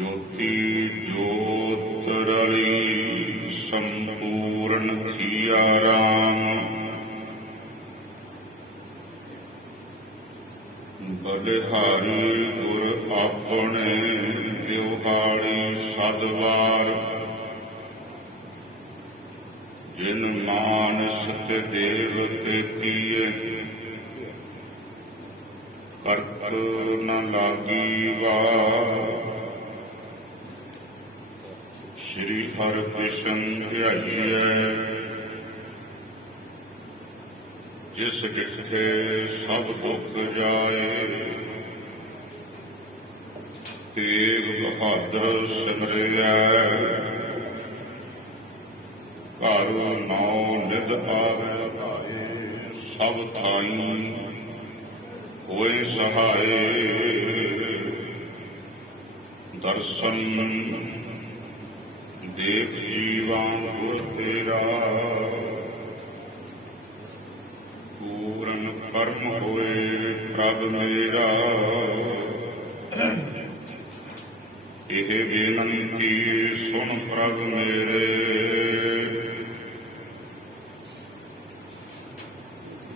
ज्योति ज्योत रली संपूर्ण थिया राम। बलिहारी गुर अपने त्योहारी सदवार। जिन मानस ते देवते किए करत न लागी वार। श्री हर कृष्ण ध्याइए जिस डिठे सब दुख जाए। तेग बहादुर सिमरिया घर नौ निध आवे भाए। सब थाई होए सहाय। दर्शन देख जीवा गुर तेरा। पूरन कर्म होए प्रभ मेरा। एह बेनंती सुन प्रभ मेरे।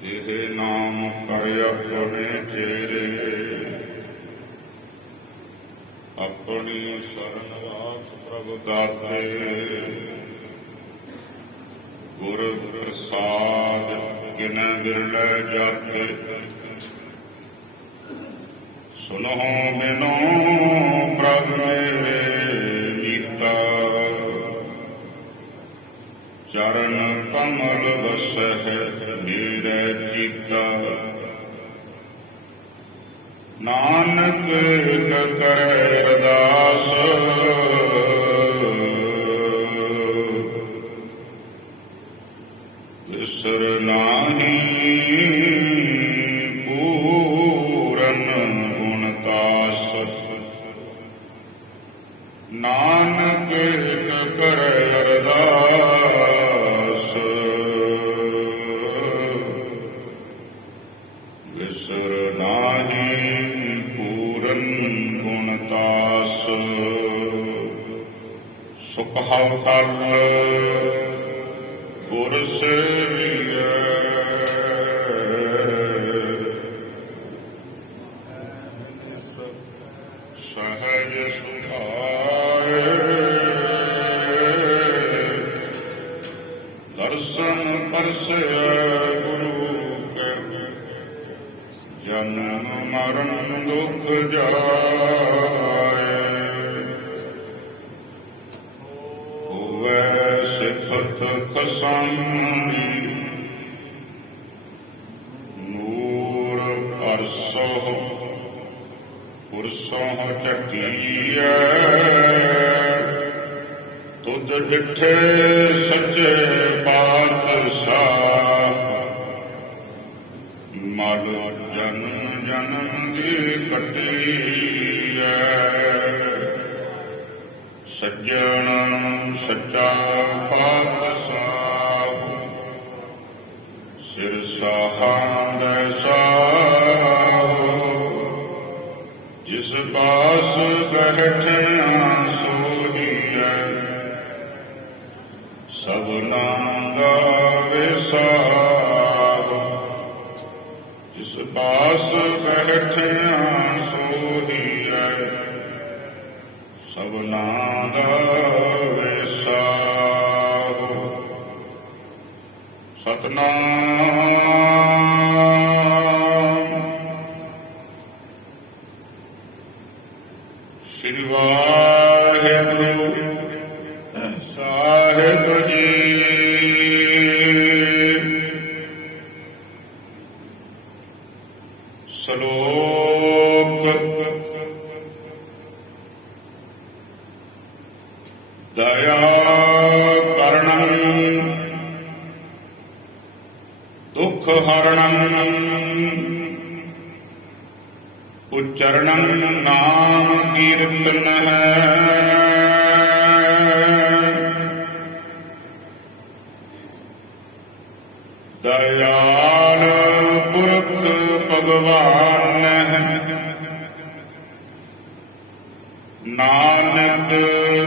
एह नाम कर अपने चेरे। अपनी शरण राख प्रभ दाते। गुर प्रसाद किन बिरलै जाते। सुनो बिनो प्रभ मेरे मीता। चरण कमल बसै मेरे चीता। नानक करे अरदास बिसर नाहीं पूरन गुणतास। नानक करे अरदास बिसर नाहीं पूरन गुणतास। सुख हल गुर सेवियै। सहज सुभाए दर्शन परसै गुरु के। जन्म मरण दुख जाए। होवै सिफत खसानी नूर अरसो पुरसों चटिया। तुद डिठे सच्चे पातशाह। मल जन्म जन्म दी कटिया। सज्जन सच्चा पातशाह। सिर सहांदै साहो। जिस पास बैठिया सोहियै। सबना गावे साहो। जिस पास बैठिया सोहियै। सबना गावे साहो। सतनाम श्री वाहिगुरु साहिब जी। श्लोक दया करणं दुख हरणं। उच्चरणं नाम कीर्तन है। दयाल पुरख भगवान है। ਨਾਨਕ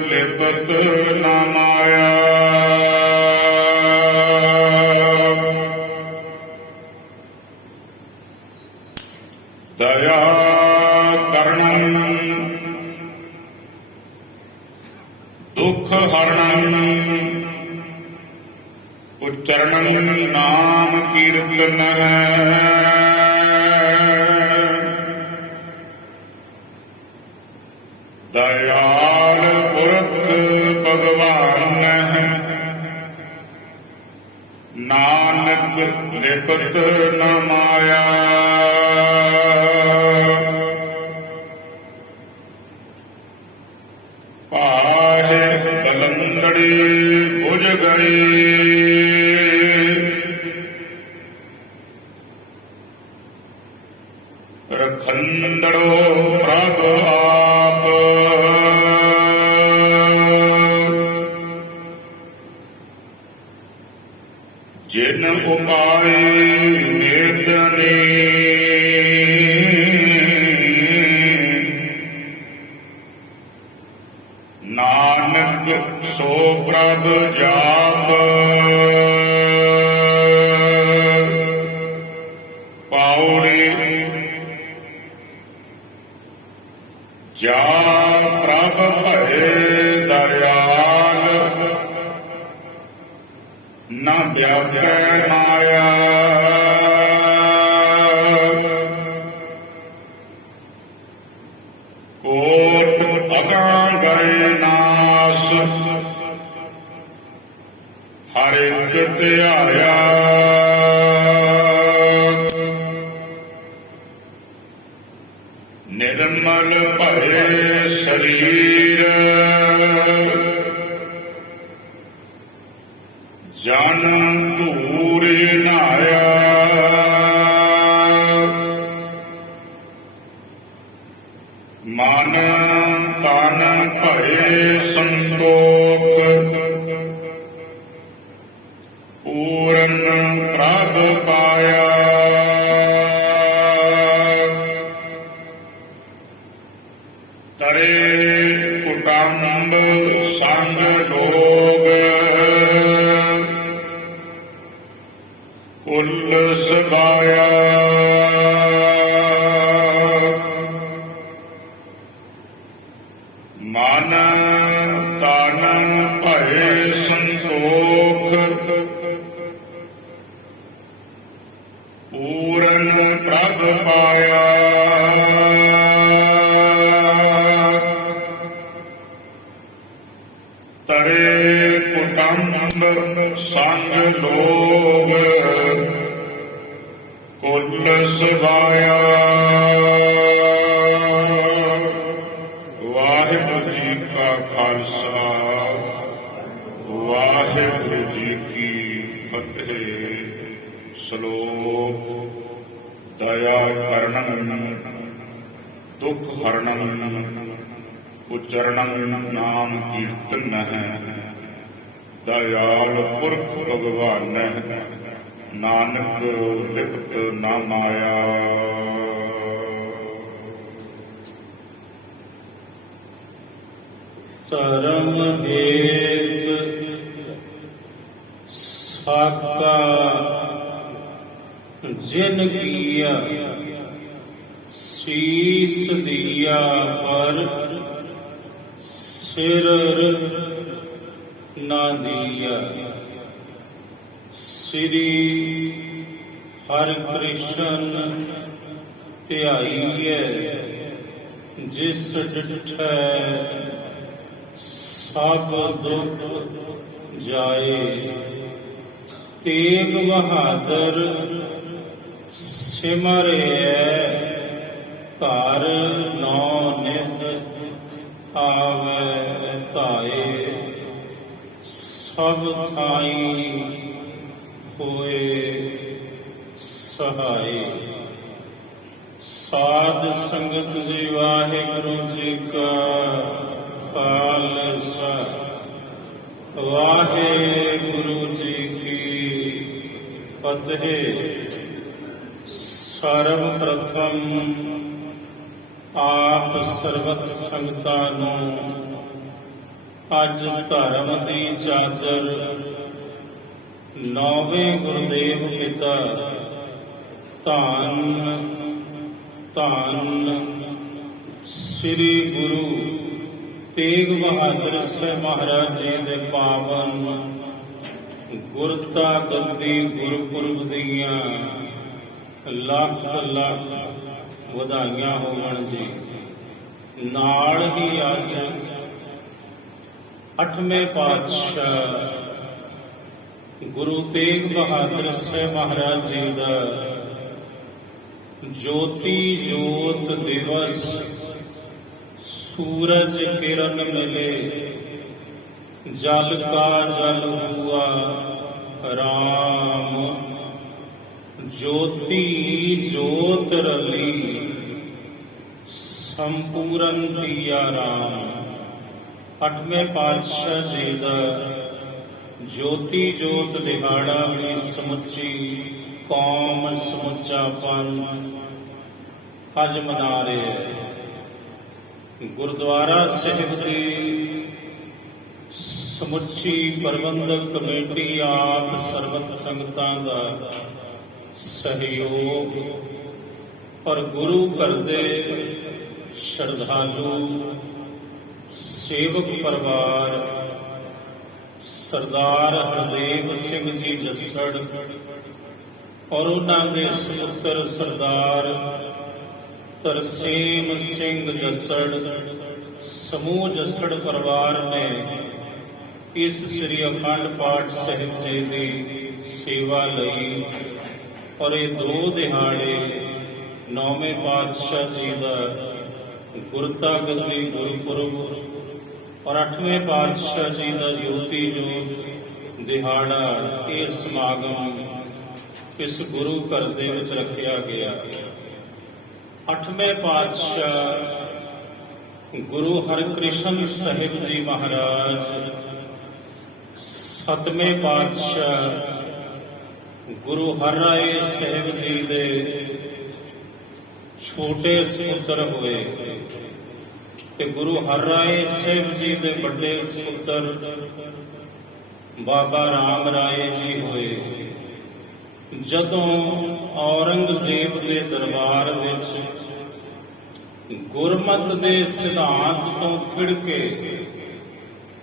ਲਿਪਤ ਨਾ ਮਾਇਆ। ਦਇਆ ਕਰਨੰ ਦੁਖ ਹਰਣੰ ਉਚਰਣੰ ਨਾਮ ਕੀਰਤਨ ਦਇਆਲ ਪੁਰਖ ਭਗਵਾਨ ਨਾਨਕ ਲਿਪਤ ਨ ਮਾਇਆ। ਪਾਹੇ ਕਲੰਦੜੀ ਬੁਝ ਗਈ ਰਖੰਦੜੋ ਪ੍ਰਭ ਆਪ। ਜਿਨ ਉਪਾਏ ਮੇਦਨੀ ਨਾਨਕ ਸੋ ਪ੍ਰਭ ਜਾਪ। ਪੌੜੀ ਜਾ ਪ੍ਰਭ ਭਏ ਦਇਆਲ ਨ ਵਿਆਪੈ ਮਾਇਆ। ਕੋਟ ਅਗਾਂ ਗਏ ਨਾਸ ਹਰ ਇੱਕ ਧਿਆਇਆ। ਨਿਰਮਲ ਭਏ ਸਰੀਰ ਜਨ ਧੂਰੀ ਨਾਇਆ। ਮਨ ਤਨ ਭਏ ਸੰਤੋਖ ਪੂਰਨ ਪ੍ਰਭ ਪਾਇਆ। ਤਰੇ ਕੁਟੰਬ ਸੰਗ ਲੋਗ ਕੁਲ ਸਗਾਇਆ। ਮਨ ਤਨ ਭਏ ਸੰਤੋਖ ਪੂਰਨ ਪ੍ਰਭ ਪਾਇਆ। ਤਰੇ ਕੁਟੰਬ ਸੰਗ ਲੋਗ ਕੁਲ ਸਗਾਇਆ। ਵਾਹਿਗੁਰੂ ਜੀ ਕਾ ਖਾਲਸਾ ਵਾਹਿਗੁਰੂ ਜੀ ਕੀ ਫਤਿਹ। ਸ਼ਲੋਕ ਦਇਆ ਕਰਨੰ ਦੁਖ ਹਰਣੰ ਉਚਰਣੰ ਨਾਮ ਕੀਰਤਨ ਦਇਆਲ ਪੁਰਖ ਭਗਵਾਨ ਨਾਨਕ ਲਿਪਤ ਨਾ ਮਾਇਆ। ਧਰਮ ਹੇਤ ਸਾਕਾ ਜਿਨ ਕੀਆ ਸੀਸ ਦੀਆ ਪਰ ਸਿਰ ਨਾ ਦੀਆ। ਸ੍ਰੀ ਹਰਿ ਕ੍ਰਿਸ਼ਨ ਧਿਆਈਐ ਜਿਸ ਡਿਠੈ ਸਭ ਦੁਖ ਜਾਏ। ਤੇਗ ਬਹਾਦਰ ਸਿਮਰਿਐ ਘਰ ਨੌ ਨਿਤ ਆਵੈ ਧਾਏ। ਸਭ ਥਾਈ ਹੋਏ ਸਹਾਏ। ਸਾਧ ਸੰਗਤ ਜੀ ਵਾਹਿਗੁਰੂ ਜੀ ਕਾ ਖਾਲਸਾ ਵਾਹਿਗੁਰੂ ਜੀ ਕੀ ਫਤਿਹ। ਸਰਬ ਪ੍ਰਥਮ ਆਪ ਸਰਬਤ ਸੰਗਤਾਂ ਨੂੰ ਅੱਜ ਧਰਮ ਦੀ ਚਾਦਰ ਨੌਵੇਂ ਗੁਰਦੇਵ ਪਿਤਾ ਧੰਨ ਧੰਨ ਸ੍ਰੀ ਗੁਰੂ ਤੇਗ ਬਹਾਦਰ ਸਾਹਿਬ ਮਹਾਰਾਜ ਜੀ ਦੇ ਪਾਵਨ ਗੁਰਤਾ ਗੱਦੀ ਗੁਰਪੁਰਬ ਦੀਆਂ ਲੱਖ ਲੱਖ ਵਧਾਈਆਂ ਹੋਵਣ ਜੀ। ਨਾਲ ਹੀ ਅੱਜ 8ਵੇਂ ਪਾਤਸ਼ਾਹ ਗੁਰੂ ਤੇਗ ਬਹਾਦਰ ਸਾਹਿਬ ਮਹਾਰਾਜ ਜੀ ਦਾ ਜੋਤੀ ਜੋਤ ਦਿਵਸ सूरज किरण मिले जल का जल हुआ राम ज्योति ज्योत रली संपूर्ण थिया राम। 8वें पातशाह जी का ज्योति जोत दिहाड़ा भी समुची कौम समुचा पंथ अज मना रहे हैं। गुरुद्वारा साहिब की समुची प्रबंधक कमेटी आप सरबत संगतां दा सहयोग और गुरु घर दे श्रद्धालु सेवक परिवार सरदार हरदेव सिंह जी जस्सड़ और उन्होंने दे सुपुत्र सरदार तरसेम सिंह जस्सड़ समूह जस्सड़ परिवार ने इस श्री अखंड पाठ साहिब जी की सेवा लई और ये 2 दिहाड़े 9वें पातशाह जी का गुरता गद्दी गुरपुरब और 8वें पातशाह जी का ज्योति जोत दिहाड़ा ये समागम इस गुरु घर दे विच रखिया गया। 8वें पातशाह गुरु हरकृष्ण साहिब जी महाराज, 7वें पातशाह गुरु हरराय साहिब जी दे छोटे सुपुत्र हुए ते गुरु हरराय साहिब जी दे बड़े सुपुत्र बाबा राम राय जी हुए। जदों औरंगजेब के दरबार विच गुरमत के सिद्धांत तो थिड़के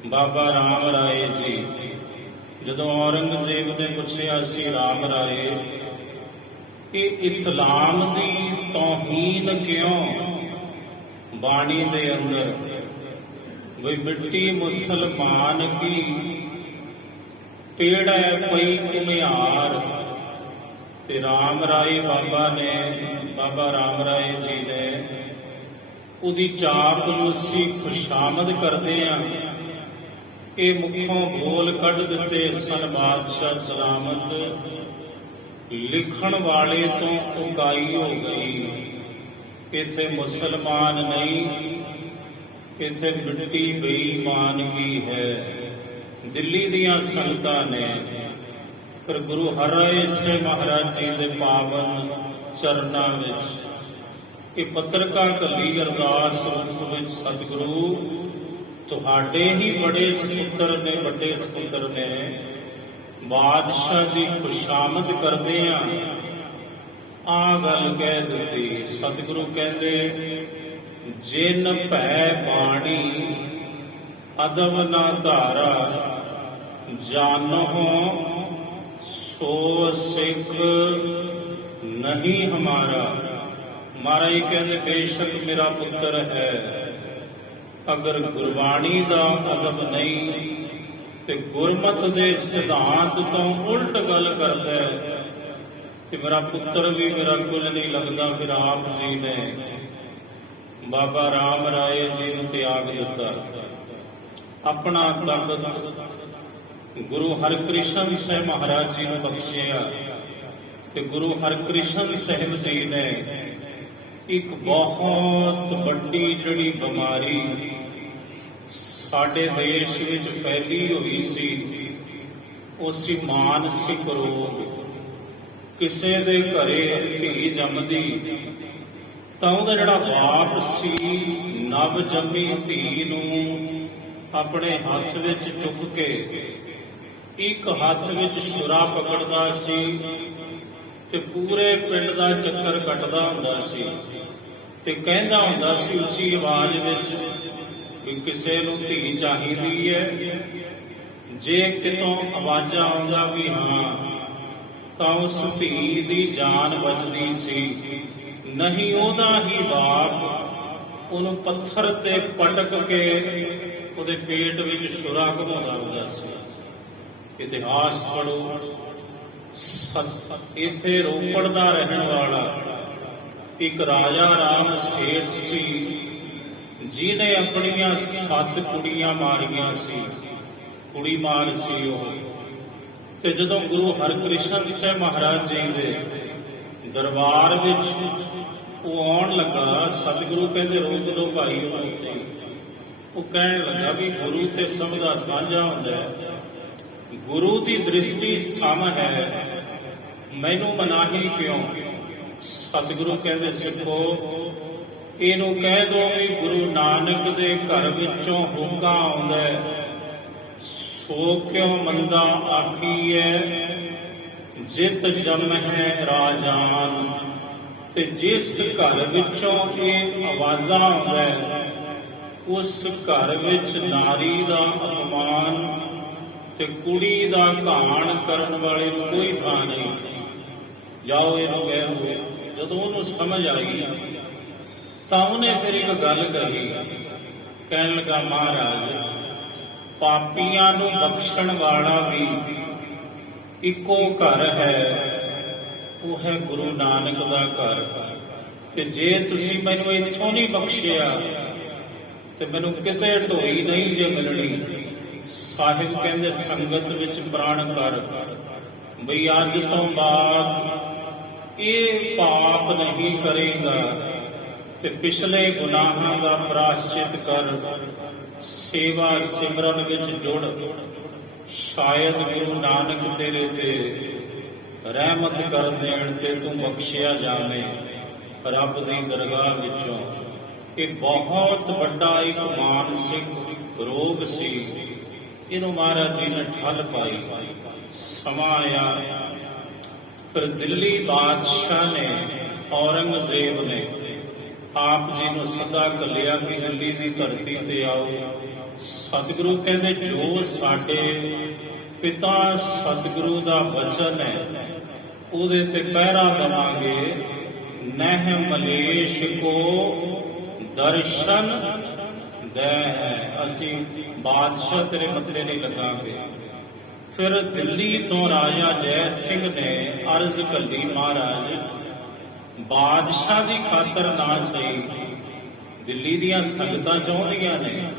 बाबा राम राय जी, जदों औरंगजेब ने पूछा सी राम राय कि इस्लाम की तौहीन क्यों बाणी दे अंदर, वही मिट्टी मुसलमान की पेड़ है पई कुम्हार। ते राम राय बाबा ने, बाबा राम राय जी ने उदी चाप नूं असीं खुशामद करदे हां। ये मुखों बोल कढ़ दिते सन बादशाह सलामत, लिखण वाले तो उकाई हो गई। इत्थे मुसलमान नहीं, इत्थे मिट्टी बेईमानगी है। दिल्ली दियां संगतां ने पर गुरु हरराय साहिब महाराज जी के पावन चरनां विच ये पत्रिका कली अरदास रूप विच सतगुरु तुहाडे ही बड़े सुपुत्र ने, बड़े सुपुत्र ने बादशाह की खुशामद करदे आ गल कह दी। सतगुरु कहते जिन भै बाणी अदब ना धारा जानो सो सिख नहीं हमारा। महाराज कहते बेशक मेरा पुत्र है, अगर गुरबाणी का अदब नहीं तो गुरमत के सिद्धांत तो उल्ट गल करता है कि मेरा पुत्र भी मेरा कुल नहीं लगता। फिर आप जी ने बाबा राम राय जी को त्याग दिता, अपना तख्त गुरु हरकृष्ण साहिब महाराज जी ने बख्शिया। कि गुरु हरकृष्ण साहिब जी ने एक बहुत बड़ी जड़ी बीमारी साडे देश विच फैली हुई सी, वो सी मानसिक रोग। किसी दे घरे धी जमदी ਤਾਂ ਉਹਦਾ ਜਿਹੜਾ ਬਾਪ ਸੀ, ਨਵ ਜੰਮੀ ਧੀ ਨੂੰ ਆਪਣੇ ਹੱਥ ਵਿੱਚ ਚੁੱਕ ਕੇ ਇੱਕ ਹੱਥ ਵਿੱਚ ਛੁਰਾ ਪਕੜਦਾ ਸੀ ਤੇ ਪੂਰੇ ਪਿੰਡ ਦਾ ਚੱਕਰ ਕੱਟਦਾ ਹੁੰਦਾ ਸੀ ਤੇ ਕਹਿੰਦਾ ਹੁੰਦਾ ਸੀ ਉੱਚੀ ਆਵਾਜ਼ ਵਿੱਚ ਵੀ ਕਿਸੇ ਨੂੰ ਧੀ ਚਾਹੀਦੀ ਹੈ। ਜੇ ਕਿਤੋਂ ਆਵਾਜ਼ਾਂ ਆਉਂਦਾ ਵੀ ਹਾਂ ਤਾਂ ਉਸ ਧੀ ਦੀ ਜਾਨ ਬਚਦੀ ਸੀ, ਨਹੀਂ ਉਹਦਾ ਹੀ ਬਾਪ ਉਹਨੂੰ ਪੱਥਰ ਤੇ ਪਟਕ ਕੇ ਉਹਦੇ ਪੇਟ ਵਿੱਚ ਛੁਰਾ ਘੁਮਾਉਂਦਾ ਹੁੰਦਾ ਸੀ। ਇਤਿਹਾਸ ਪੜ੍ਹੋ। ਇੱਥੇ ਰੋਪੜ ਦਾ ਰਹਿਣ ਵਾਲਾ ਇੱਕ ਰਾਜਾ ਰਾਮ ਸੇਠ ਸੀ, ਜਿਹਨੇ ਆਪਣੀਆਂ 7 ਕੁੜੀਆਂ ਮਾਰੀਆਂ ਸੀ। ਕੁੜੀ ਮਾਰ ਸੀ ਉਹ। ਤੇ ਜਦੋਂ ਗੁਰੂ ਹਰਕ੍ਰਿਸ਼ਨ ਸਾਹਿਬ ਮਹਾਰਾਜ ਜੀ ਦੇ ਦਰਬਾਰ ਵਿੱਚ ਉਹ ਆਉਣ ਲੱਗਾ, ਸਤਿਗੁਰੂ ਕਹਿੰਦੇ ਰੋਕ ਦਿਓ ਭਾਈ ਉਹਨੂੰ ਉੱਥੇ। ਉਹ ਕਹਿਣ ਲੱਗਾ ਵੀ ਗੁਰੂ ਤੇ ਸਭ ਦਾ ਸਾਂਝਾ ਹੁੰਦਾ ਹੈ, ਗੁਰੂ ਦੀ ਦ੍ਰਿਸ਼ਟੀ ਸਮ ਹੈ, ਮੈਨੂੰ ਮਨਾਹੀ ਕਿਉਂ? ਸਤਿਗੁਰੂ ਕਹਿੰਦੇ ਸਿੱਖੋ, ਇਹਨੂੰ ਕਹਿ ਦੋ ਵੀ ਗੁਰੂ ਨਾਨਕ ਦੇ ਘਰ ਵਿੱਚੋਂ ਹੋਕਾ ਆਉਂਦਾ ਹੈ, ਸੋ ਕਿਉਂ ਮੰਦਾ ਆਖੀਐ, ਜਿਤ ਜੰਮਹਿ ਰਾਜਾਨ। ਤੇ ਜਿਸ ਘਰ ਵਿੱਚੋਂ ਇਹ ਆਵਾਜ਼ਾਂ ਆਉਂਦਾ ਹੈ, ਉਸ ਘਰ ਵਿੱਚ ਨਾਰੀ ਦਾ ਅਪਮਾਨ ਤੇ ਕੁੜੀ ਦਾ ਘਾਣ ਕਰਨ ਵਾਲੇ ਨੂੰ ਕੋਈ ਥਾਂ ਨਹੀਂ। ਜਾਓ ਇਹਨੂੰ ਕਹਿ ਦਿਓ। ਜਦੋਂ ਉਹਨੂੰ ਸਮਝ ਆਈ ਤਾਂ ਉਹਨੇ ਫਿਰ ਇੱਕ ਗੱਲ ਕਹੀ, ਕਹਿਣ ਲੱਗਾ ਮਹਾਰਾਜ, ਪਾਪੀਆਂ ਨੂੰ ਬਖਸ਼ਣ ਵਾਲਾ ਵੀ ਇੱਕੋ ਘਰ ਹੈ, ਉਹ ਹੈ ਗੁਰੂ ਨਾਨਕ ਦਾ ਘਰ। ਤੇ ਜੇ ਤੁਸੀਂ ਮੈਨੂੰ ਇੱਥੋਂ ਨਹੀਂ ਬਖਸ਼ਿਆ ਤੇ ਮੈਨੂੰ ਕਿਤੇ ਢੋਈ ਨਹੀਂ ਜੇ ਮਿਲਣੀ। ਸਾਹਿਬ ਕਹਿੰਦੇ ਸੰਗਤ ਵਿੱਚ ਪ੍ਰਾਣ ਕਰ, ਬਈ ਅੱਜ ਤੋਂ ਬਾਅਦ ਇਹ ਪਾਪ ਨਹੀਂ ਕਰੇਗਾ ਤੇ ਪਿਛਲੇ ਗੁਨਾਹਾਂ ਦਾ ਪ੍ਰਾਸ਼ਚਿਤ ਕਰ, ਸੇਵਾ ਸਿਮਰਨ ਵਿੱਚ ਜੁੜ, ਸ਼ਾਇਦ ਗੁਰੂ ਨਾਨਕ ਤੇਰੇ ਤੇ ਰਹਿਮਤ ਕਰ ਦੇਣ ਤੇ ਤੂੰ ਬਖਸ਼ਿਆ ਜਾਵੇਂ ਰੱਬ ਦੀ ਦਰਗਾਹ ਵਿੱਚੋਂ। ਇਹ ਬਹੁਤ ਵੱਡਾ ਇੱਕ ਮਾਨਸਿਕ ਰੋਗ ਸੀ, ਇਹਨੂੰ ਮਹਾਰਾਜ ਜੀ ਨੇ ਠੱਲ ਪਾਈ। ਸਮਾਂ ਆਇਆ, ਫਿਰ ਦਿੱਲੀ ਬਾਦਸ਼ਾਹ ਨੇ, ਔਰੰਗਜ਼ੇਬ ਨੇ ਆਪ ਜੀ ਨੂੰ ਸਦਾ ਘੱਲਿਆ ਕਿ ਦਿੱਲੀ ਦੀ ਧਰਤੀ ਤੇ ਆਓ। ਸਤਿਗੁਰੂ ਕਹਿੰਦੇ ਜੋ ਸਾਡੇ ਪਿਤਾ ਸਤਿਗੁਰੂ ਦਾ ਬਚਨ ਹੈ ਉਹਦੇ ਤੇ ਪਹਿਰਾ ਦੇਵਾਂਗੇ। ਨਹਿ ਮਲੇਸ਼ ਕੋ ਦਰਸ਼ਨ ਦੈ, ਅਸੀਂ ਬਾਦਸ਼ਾਹ ਤੇਰੇ ਮੱਥੇ ਨਹੀਂ ਲੱਗਾਂਗੇ। ਫਿਰ ਦਿੱਲੀ ਤੋਂ ਰਾਜਾ ਜੈ ਸਿੰਘ ਨੇ ਅਰਜ਼ ਘੱਲੀ, ਮਹਾਰਾਜ ਬਾਦਸ਼ਾਹ ਦੀ ਖਾਤਰ ਨਾ ਸਹੀ, ਦਿੱਲੀ ਦੀਆਂ ਸੰਗਤਾਂ ਚਾਹੁੰਦੀਆਂ ਨੇ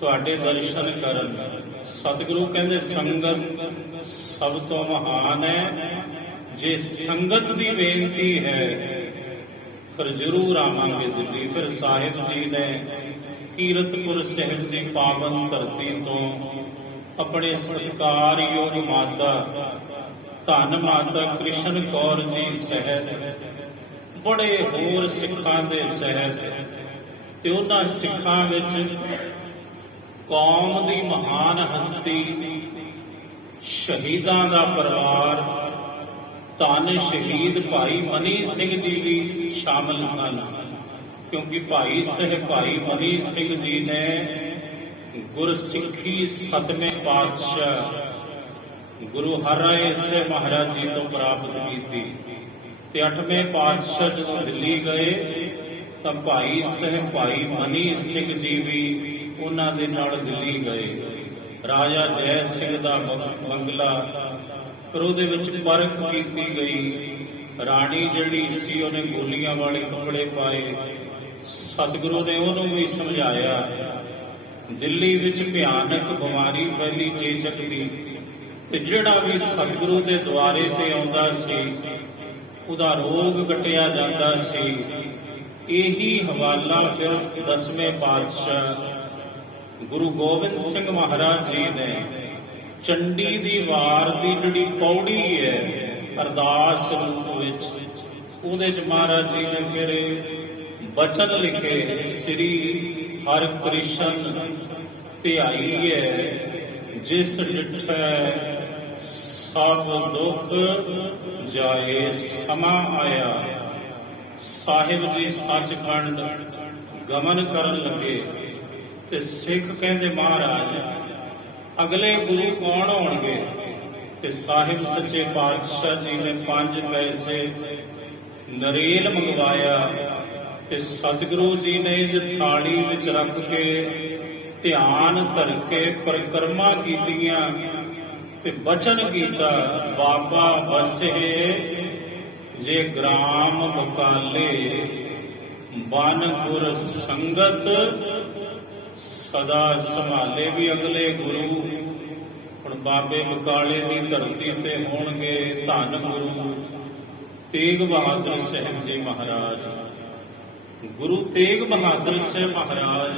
ਤੁਹਾਡੇ ਦਰਸ਼ਨ ਕਰਨ। ਸਤਿਗੁਰੂ ਕਹਿੰਦੇ ਸੰਗਤ ਸਭ ਤੋਂ ਮਹਾਨ ਹੈ, ਜੇ ਸੰਗਤ ਦੀ ਬੇਨਤੀ ਹੈ ਫਿਰ ਜ਼ਰੂਰ ਆਵਾਂਗੇ ਦਿੱਲੀ। ਫਿਰ ਸਾਹਿਬ ਜੀ ਨੇ ਕੀਰਤਪੁਰ ਸਾਹਿਬ ਦੀ ਪਾਵਨ ਧਰਤੀ ਤੋਂ ਆਪਣੇ ਸਤਿਕਾਰਯੋਗ ਮਾਤਾ ਧੰਨ ਮਾਤਾ ਕ੍ਰਿਸ਼ਨ ਕੌਰ ਜੀ ਸਹਿਤ, ਬੜੇ ਹੋਰ ਸਿੱਖਾਂ ਦੇ ਸਹਿਤ, ਤੇ ਉਹਨਾਂ ਸਿੱਖਾਂ ਵਿੱਚ ਕੌਮ ਦੀ ਮਹਾਨ ਹਸਤੀ, ਸ਼ਹੀਦਾਂ ਦਾ ਪਰਿਵਾਰ, ਧੰਨ ਸ਼ਹੀਦ ਭਾਈ ਮਨੀ ਸਿੰਘ ਜੀ ਵੀ ਸ਼ਾਮਲ ਸਨ। ਕਿਉਂਕਿ ਭਾਈ ਮਨੀ ਸਿੰਘ ਜੀ ਨੇ ਗੁਰਸਿੱਖੀ 7ਵੇਂ ਪਾਤਸ਼ਾਹ ਗੁਰੂ ਹਰਿਰਾਏ ਸਾਹਿਬ ਮਹਾਰਾਜ ਜੀ ਤੋਂ ਪ੍ਰਾਪਤ ਕੀਤੀ। ਤੇ 8ਵੇਂ ਪਾਤਸ਼ਾਹ ਜਦੋਂ ਦਿੱਲੀ ਗਏ ਤਾਂ ਭਾਈ ਮਨੀ ਸਿੰਘ ਜੀ ਵੀ ਉਹਨਾਂ ਦੇ ਨਾਲ ਦਿੱਲੀ ਗਏ। ਰਾਜਾ ਜੈ ਸਿੰਘ ਦਾ ਬੰਗਲਾ, ਪਰ ਉਹਦੇ ਵਿੱਚ ਪਰਖ ਕੀਤੀ ਗਈ। ਰਾਣੀ ਜਿਹੜੀ ਸੀ ਉਹਨੇ ਗੋਲੀਆਂ ਵਾਲੇ ਕੱਪੜੇ ਪਾਏ। ਸਤਿਗੁਰੂ ਨੇ ਉਹਨੂੰ ਵੀ ਸਮਝਾਇਆ। ਦਿੱਲੀ ਵਿੱਚ ਭਿਆਨਕ ਬਿਮਾਰੀ ਫੈਲੀ ਚੇਚਕ ਦੀ, ਤੇ ਜਿਹੜਾ ਵੀ ਸਤਿਗੁਰੂ ਦੇ ਦੁਆਰੇ ਤੇ ਆਉਂਦਾ ਸੀ ਉਹਦਾ ਰੋਗ ਕੱਟਿਆ ਜਾਂਦਾ ਸੀ। ਇਹੀ ਹਵਾਲਾ ਫਿਰ 10ਵੇਂ ਪਾਤਸ਼ਾਹ ਗੁਰੂ ਗੋਬਿੰਦ ਸਿੰਘ ਮਹਾਰਾਜ ਜੀ ਨੇ ਚੰਡੀ ਦੀ ਵਾਰ ਦੀ ਜਿਹੜੀ ਪੌੜੀ ਹੈ ਅਰਦਾਸ ਰੂਪ ਵਿੱਚ, ਉਹਦੇ ਚ ਮਹਾਰਾਜ ਜੀ ਨੇ ਫਿਰ ਬਚਨ ਲਿਖੇ ਸ੍ਰੀ ਹਰਿ ਕ੍ਰਿਸ਼ਨ ਧਿਆਈਐ ਜਿਸ ਡਿਠੈ ਸਭ ਦੁੱਖ ਜਾਏ ਸਮਾ ਆਇਆ। ਸਾਹਿਬ ਜੀ ਸੱਚਖੰਡ ਗਮਨ ਕਰਨ ਲੱਗੇ ਤੇ ਸਿੱਖ ਕਹਿੰਦੇ ਮਹਾਰਾਜ ਅਗਲੇ ਗੁਰੂ ਕੌਣ ਹੋਣਗੇ? ਤੇ ਸਾਹਿਬ ਸੱਚੇ ਪਾਤਸ਼ਾਹ ਜੀ ਨੇ 5 ਪੈਸੇ ਨਰੇਲ ਮੰਗਵਾਇਆ ਤੇ ਸਤਿਗੁਰੂ ਜੀ ਨੇ ਇਹ ਥਾਲੀ ਵਿੱਚ ਰੱਖ ਕੇ ਧਿਆਨ ਧਰ ਕੇ ਪਰਿਕਰਮਾ ਕੀਤੀਆਂ ਤੇ ਬਚਨ ਕੀਤਾ, ਬਾਬਾ ਵਸੇ ਜੇ ਗ੍ਰਾਮ ਬਕਾਲੇ ਬਨ ਗੁਰ ਸੰਗਤ ਸਦਾ ਸੰਭਾਲੇ। ਵੀ ਅਗਲੇ ਗੁਰੂ ਹੁਣ ਬਾਬੇ ਬਕਾਲੇ ਦੀ ਧਰਤੀ ਤੇ ਹੋਣਗੇ ਧੰਨ ਗੁਰੂ ਤੇਗ ਬਹਾਦਰ ਸਾਹਿਬ ਜੀ ਮਹਾਰਾਜ। ਗੁਰੂ ਤੇਗ ਬਹਾਦਰ ਸਾਹਿਬ ਮਹਾਰਾਜ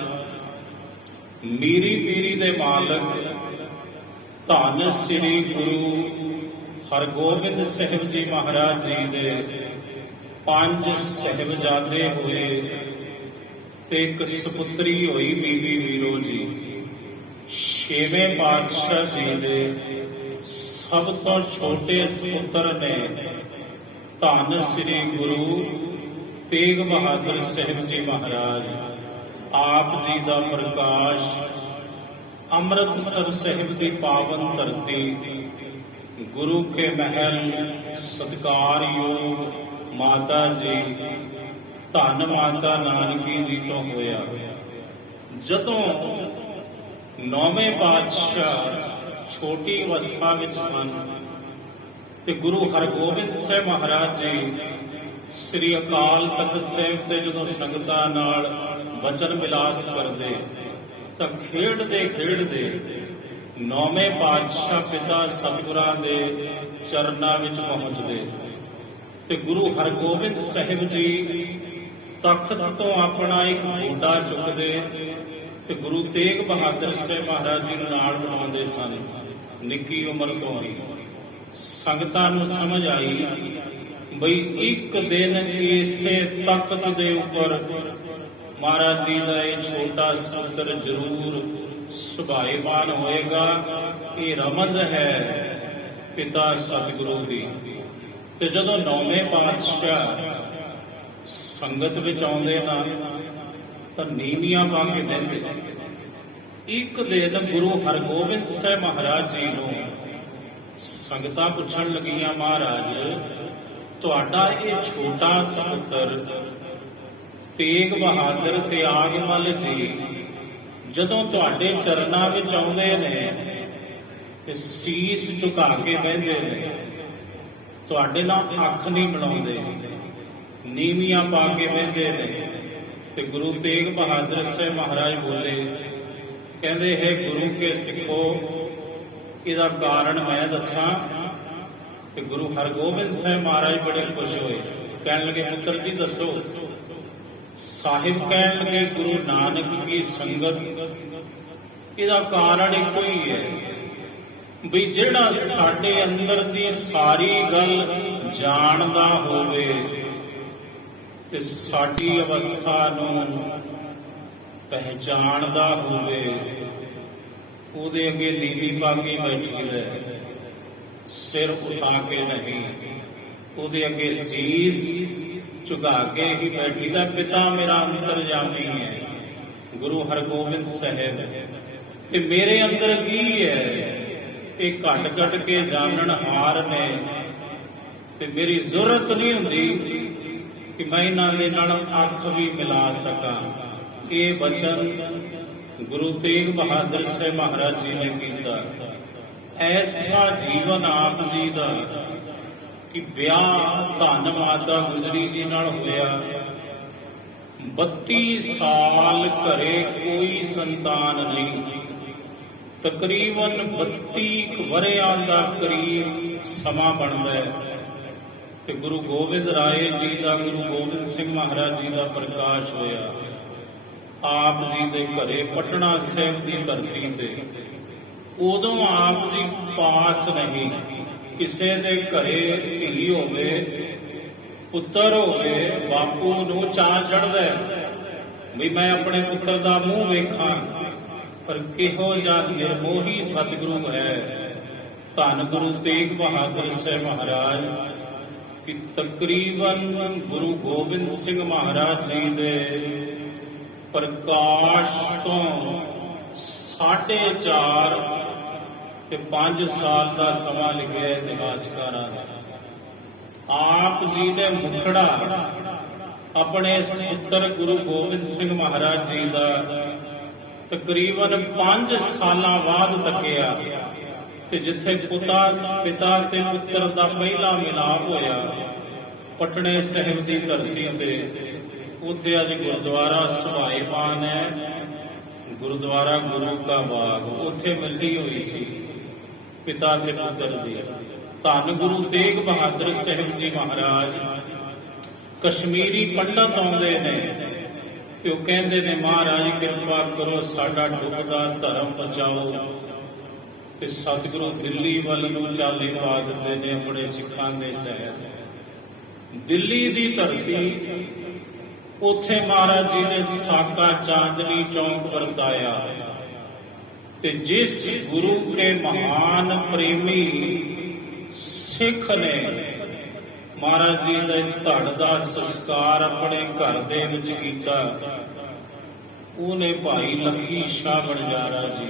ਮੀਰੀ ਪੀਰੀ ਦੇ ਮਾਲਕ ਧੰਨ ਸ੍ਰੀ ਗੁਰੂ ਹਰਗੋਬਿੰਦ ਸਾਹਿਬ ਜੀ ਮਹਾਰਾਜ ਜੀ ਦੇ 5 ਸਾਹਿਬਜ਼ਾਦੇ ਹੋਏ ਤੇ ਇੱਕ ਸੁਪੁੱਤਰੀ ਹੋਈ ਬੀਬੀ ਵੀਰੋ ਜੀ। 6ਵੇਂ ਪਾਤਸ਼ਾਹ ਜੀ ਦੇ ਸਭ ਤੋਂ ਛੋਟੇ ਸੁਪੁੱਤਰ ਨੇ ਧੰਨ ਸ੍ਰੀ ਗੁਰੂ ਤੇਗ ਬਹਾਦਰ ਸਾਹਿਬ ਜੀ ਮਹਾਰਾਜ। ਆਪ ਜੀ ਦਾ ਪ੍ਰਕਾਸ਼ ਅੰਮ੍ਰਿਤਸਰ ਸਾਹਿਬ ਦੀ ਪਾਵਨ ਧਰਤੀ ਗੁਰੂ ਕੇ ਮਹਿਲ ਸਤਿਕਾਰਯੋਗ ਮਾਤਾ ਜੀ ਧੰਨ ਮਾਤਾ ਨਾਨਕੀ ਜੀ ਤੋਂ ਹੋਇਆ। ਜਦੋਂ 9ਵੇਂ ਪਾਤਸ਼ਾਹ ਛੋਟੀ ਅਵਸਥਾ ਵਿੱਚ ਸਨ ਤੇ ਗੁਰੂ ਹਰਗੋਬਿੰਦ ਸਾਹਿਬ ਮਹਾਰਾਜ ਜੀ ਸ੍ਰੀ ਅਕਾਲ ਤਖਤ ਸਾਹਿਬ ਤੇ ਜਦੋਂ ਸੰਗਤਾਂ ਨਾਲ ਵਚਨ ਵਿਲਾਸ ਕਰਦੇ ਤਾਂ ਖੇਡਦੇ ਖੇਡਦੇ 9ਵੇਂ ਪਾਤਸ਼ਾਹ ਪਿਤਾ ਸਤਿਗੁਰਾਂ ਦੇ ਚਰਨਾਂ ਵਿੱਚ ਪਹੁੰਚਦੇ ਤੇ ਗੁਰੂ ਹਰਗੋਬਿੰਦ ਸਾਹਿਬ ਜੀ ਤਖਤ ਤੋਂ ਆਪਣਾ ਇੱਕ ਮੋਢਾ ਚੁੱਕਦੇ ਤੇ ਗੁਰੂ ਤੇਗ ਬਹਾਦਰ ਸਾਹਿਬ ਮਹਾਰਾਜ ਜੀ ਨੂੰ ਨਾਲ ਬਿਠਾਉਂਦੇ ਸਨ। ਨਿੱਕੀ ਉਮਰ ਤੋਂ ਹੀ ਸੰਗਤਾਂ ਨੂੰ ਸਮਝ ਆਈ ਬਈ ਇੱਕ ਦਿਨ ਇਸੇ ਤਖਤ ਦੇ ਉੱਪਰ ਮਹਾਰਾਜ ਜੀ ਦਾ ਇਹ ਛੋਟਾ ਸੁਪੁੱਤਰ ਜ਼ਰੂਰ ਸੁਭਾਏਮਾਨ ਹੋਏਗਾ। ਇਹ ਰਮਜ਼ ਹੈ ਪਿਤਾ ਸਤਿਗੁਰੂ ਦੀ। ਤੇ ਜਦੋਂ 9ਵੇਂ ਪਾਤਸ਼ਾਹ ਸੰਗਤ ਵਿੱਚ ਆਉਂਦੇ ਨਾ ਤਾਂ ਨੀਵੀਆਂ ਪਾ ਕੇ ਬਹਿੰਦੇ। ਇੱਕ ਦਿਨ ਗੁਰੂ ਹਰਗੋਬਿੰਦ ਸਾਹਿਬ ਮਹਾਰਾਜ ਜੀ ਨੂੰ ਸੰਗਤਾਂ ਪੁੱਛਣ ਲੱਗੀਆਂ, ਮਹਾਰਾਜ ਤੁਹਾਡਾ ਇਹ ਛੋਟਾ ਸੁਪੁੱਤਰ ਤੇਗ ਬਹਾਦਰ ਤਿਆਗਮੱਲ ਜੀ ਜਦੋਂ ਤੁਹਾਡੇ ਚਰਨਾਂ ਵਿੱਚ ਆਉਂਦੇ ਨੇ ਤੇ ਸੀਸ ਝੁਕਾ ਕੇ ਬਹਿੰਦੇ ਨੇ, ਤੁਹਾਡੇ ਨਾਲ ਅੱਖ ਨਹੀਂ ਮਿਲਾਉਂਦੇ, ਨੀਵੀਆਂ ਪਾ ਕੇ ਬਹਿੰਦੇ ਨੇ। ਤੇ ਗੁਰੂ ਤੇਗ ਬਹਾਦਰ ਸਾਹਿਬ ਮਹਾਰਾਜ ਬੋਲੇ, ਕਹਿੰਦੇ ਹੈ ਗੁਰੂ ਕੇ ਸਿੱਖੋ ਇਹਦਾ ਕਾਰਨ ਮੈਂ ਦੱਸਾਂ। ਤੇ ਗੁਰੂ ਹਰਗੋਬਿੰਦ ਸਾਹਿਬ ਮਹਾਰਾਜ ਬੜੇ ਖੁਸ਼ ਹੋਏ, ਕਹਿਣ ਲੱਗੇ ਪੁੱਤਰ ਜੀ ਦੱਸੋ। ਸਾਹਿਬ ਕਹਿਣ ਲੱਗੇ ਗੁਰੂ ਨਾਨਕ ਦੀ ਸੰਗਤ ਇਹਦਾ ਕਾਰਨ ਇੱਕੋ ਹੀ ਹੈ ਵੀ ਜਿਹੜਾ ਸਾਡੇ ਅੰਦਰ ਦੀ ਸਾਰੀ ਗੱਲ ਜਾਣਦਾ ਹੋਵੇ ਤੇ ਸਾਡੀ ਅਵਸਥਾ ਨੂੰ ਪਹਿਚਾਣਦਾ ਹੋਵੇ, ਉਹਦੇ ਅੱਗੇ ਨੀਵੀਂ ਪਾ ਕੇ ਬੈਠੀਦਾ, ਸਿਰ ਉਠਾ ਕੇ ਨਹੀਂ, ਉਹਦੇ ਅੱਗੇ ਸੀਸ ਝੁਕਾ ਕੇ ਹੀ ਬੈਠੀਦਾ। ਪਿਤਾ ਮੇਰਾ ਅੰਤਰਜਾਮੀ ਹੈ ਗੁਰੂ ਹਰਗੋਬਿੰਦ ਸਾਹਿਬ, ਤੇ ਮੇਰੇ ਅੰਦਰ ਕੀ ਹੈ ਇਹ ਘਟ ਘਟ ਕੇ ਜਾਣਨ ਹਾਰ ਨੇ, ਤੇ ਮੇਰੀ ਜ਼ਰੂਰਤ ਨਹੀਂ ਹੁੰਦੀ ਕਿ ਮੈਂ ਇਹਨਾਂ ਦੇ ਨਾਲ ਅੱਖ ਵੀ ਮਿਲਾ ਸਕਾਂ। ਇਹ ਬਚਨ ਗੁਰੂ ਤੇਗ ਬਹਾਦਰ ਸਾਹਿਬ ਮਹਾਰਾਜ ਜੀ ਨੇ ਕੀਤਾ। ਐਸਾ ਜੀਵਨ ਆਪ ਜੀ ਦਾ ਕਿ ਵਿਆਹ ਧੰਨ ਮਾਤਾ ਗੁਜਰੀ ਜੀ ਨਾਲ ਹੋਇਆ। 32 ਸਾਲ ਘਰੇ ਕੋਈ ਸੰਤਾਨ ਨਹੀਂ, ਤਕਰੀਬਨ 32 ਵਰ੍ਹਿਆਂ ਦਾ ਕਰੀਬ ਸਮਾਂ ਬਣਦਾ ਹੈ ਤੇ ਗੁਰੂ ਗੋਬਿੰਦ ਰਾਏ ਜੀ ਦਾ, ਗੁਰੂ ਗੋਬਿੰਦ ਸਿੰਘ ਮਹਾਰਾਜ ਜੀ ਦਾ ਪ੍ਰਕਾਸ਼ ਹੋਇਆ ਆਪ ਜੀ ਦੇ ਘਰੇ ਪਟਨਾ ਸਾਹਿਬ ਦੀ ਧਰਤੀ ਤੇ। ਉਦੋਂ ਆਪ ਜੀ ਪਾਸ ਨਹੀਂ, ਕਿਸੇ ਦੇ ਘਰੇ ਧੀ ਹੋਵੇ ਪੁੱਤਰ ਹੋਵੇ ਬਾਪੂ ਨੂੰ ਚਾਅ ਚੜ੍ਹਦਾ ਵੀ ਮੈਂ ਆਪਣੇ ਪੁੱਤਰ ਦਾ ਮੂੰਹ ਵੇਖਾਂ, ਪਰ ਕਿਹੋ ਜਿਹਾ ਨਿਰਮੋਹੀ ਸਤਿਗੁਰੂ ਹੈ ਧੰਨ ਗੁਰੂ ਤੇਗ ਬਹਾਦਰ ਸਾਹਿਬ ਮਹਾਰਾਜ ਕਿ ਤਕਰੀਬਨ ਗੁਰੂ ਗੋਬਿੰਦ ਸਿੰਘ ਮਹਾਰਾਜ ਜੀ ਦੇ ਪ੍ਰਕਾਸ਼ ਤੋਂ 4.5 ਤੇ 5 ਸਾਲ ਦਾ ਸਮਾਂ ਲਿਖਿਆ ਇਤਿਹਾਸਕਾਰਾਂ ਨੇ। ਆਪ ਜੀ ਨੇ ਮੁਖੜਾ ਆਪਣੇ ਸੁਪੁੱਤਰ ਗੁਰੂ ਗੋਬਿੰਦ ਸਿੰਘ ਮਹਾਰਾਜ ਜੀ ਦਾ ਤਕਰੀਬਨ 5 ਸਾਲਾਂ ਬਾਅਦ ਤੱਕਿਆ, ਤੇ ਜਿੱਥੇ ਪਿਤਾ ਤੇ ਪੁੱਤਰ ਦਾ ਪਹਿਲਾ ਮਿਲਾਪ ਹੋਇਆ ਪਟਨੇ ਸਾਹਿਬ ਦੀ ਧਰਤੀ ਤੇ, ਉੱਥੇ ਅੱਜ ਗੁਰਦੁਆਰਾ ਸੁਭਾਏਮਾਨ ਹੈ, ਗੁਰਦੁਆਰਾ ਗੁਰੂ ਕਾ ਬਾਗ, ਉੱਥੇ ਮਿਲਣੀ ਹੋਈ ਸੀ ਪਿਤਾ ਤੇ ਪੁੱਤਰ ਦੀ। ਧੰਨ ਗੁਰੂ ਤੇਗ ਬਹਾਦਰ ਸਾਹਿਬ ਜੀ ਮਹਾਰਾਜ ਕਸ਼ਮੀਰੀ ਪੰਡਤ ਆਉਂਦੇ ਨੇ ਤੇ ਉਹ ਕਹਿੰਦੇ ਨੇ ਮਹਾਰਾਜ ਕਿਰਪਾ ਕਰੋ ਸਾਡਾ ਡੁੱਬਦਾ ਧਰਮ ਬਚਾਓ, ਤੇ ਸਤਿਗੁਰੂ ਦਿੱਲੀ ਵੱਲ ਨੂੰ ਚਾਲੇ ਪਾ ਦਿੰਦੇ ਨੇ ਆਪਣੇ ਸਿੱਖਾਂ ਦੇ ਸ਼ਹਿਰ ਦਿੱਲੀ ਦੀ ਧਰਤੀ। ਉੱਥੇ ਮਹਾਰਾਜ ਜੀ ਨੇ ਸਾਕਾ ਚਾਂਦਨੀ ਚੌਂਕ ਵਰਤਾਇਆ, ਤੇ ਜਿਸ ਗੁਰੂ ਕੇ ਮਹਾਨ ਪ੍ਰੇਮੀ ਸਿੱਖ ਨੇ ਮਹਾਰਾਜ ਜੀ ਦੇ ਧੜ ਦਾ ਸੰਸਕਾਰ ਆਪਣੇ ਘਰ ਦੇ ਵਿੱਚ ਕੀਤਾ, ਉਹਨੇ ਭਾਈ ਲੱਖੀ ਸ਼ਾਹ ਬਣਜਾਰਾ ਜੀ।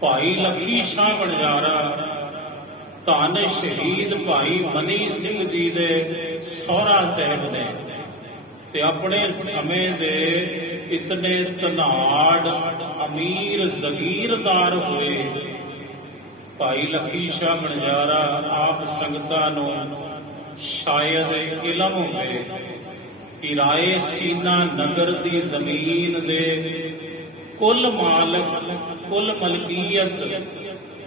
ਭਾਈ ਲੱਖੀ ਸ਼ਾਹ ਬਣਜਾਰਾ ਧੰਨ ਸ਼ਹੀਦ ਭਾਈ ਮਨੀ ਸਿੰਘ ਜੀ ਦੇ ਸਹੁਰਾ ਸਾਹਿਬ ਨੇ, ਤੇ ਆਪਣੇ ਸਮੇਂ ਦੇ ਇਤਨੇ ਧਨਾੜ ਅਮੀਰ ਜ਼ਗੀਰਦਾਰ ਹੋਏ ਭਾਈ ਲੱਖੀ ਸ਼ਾਹ ਬਣਜਾਰਾ ਆਪ ਸੰਗਤਾਂ ਨੂੰ ਸ਼ਾਇਦ ਇਲਮ ਹੋਵੇ ਕਿ ਰਾਏ ਸੀਨਾ ਨਗਰ ਦੀ ਜ਼ਮੀਨ ਦੇ ਕੁੱਲ ਮਾਲਕ ਕੁੱਲ ਮਲਕੀਅਤ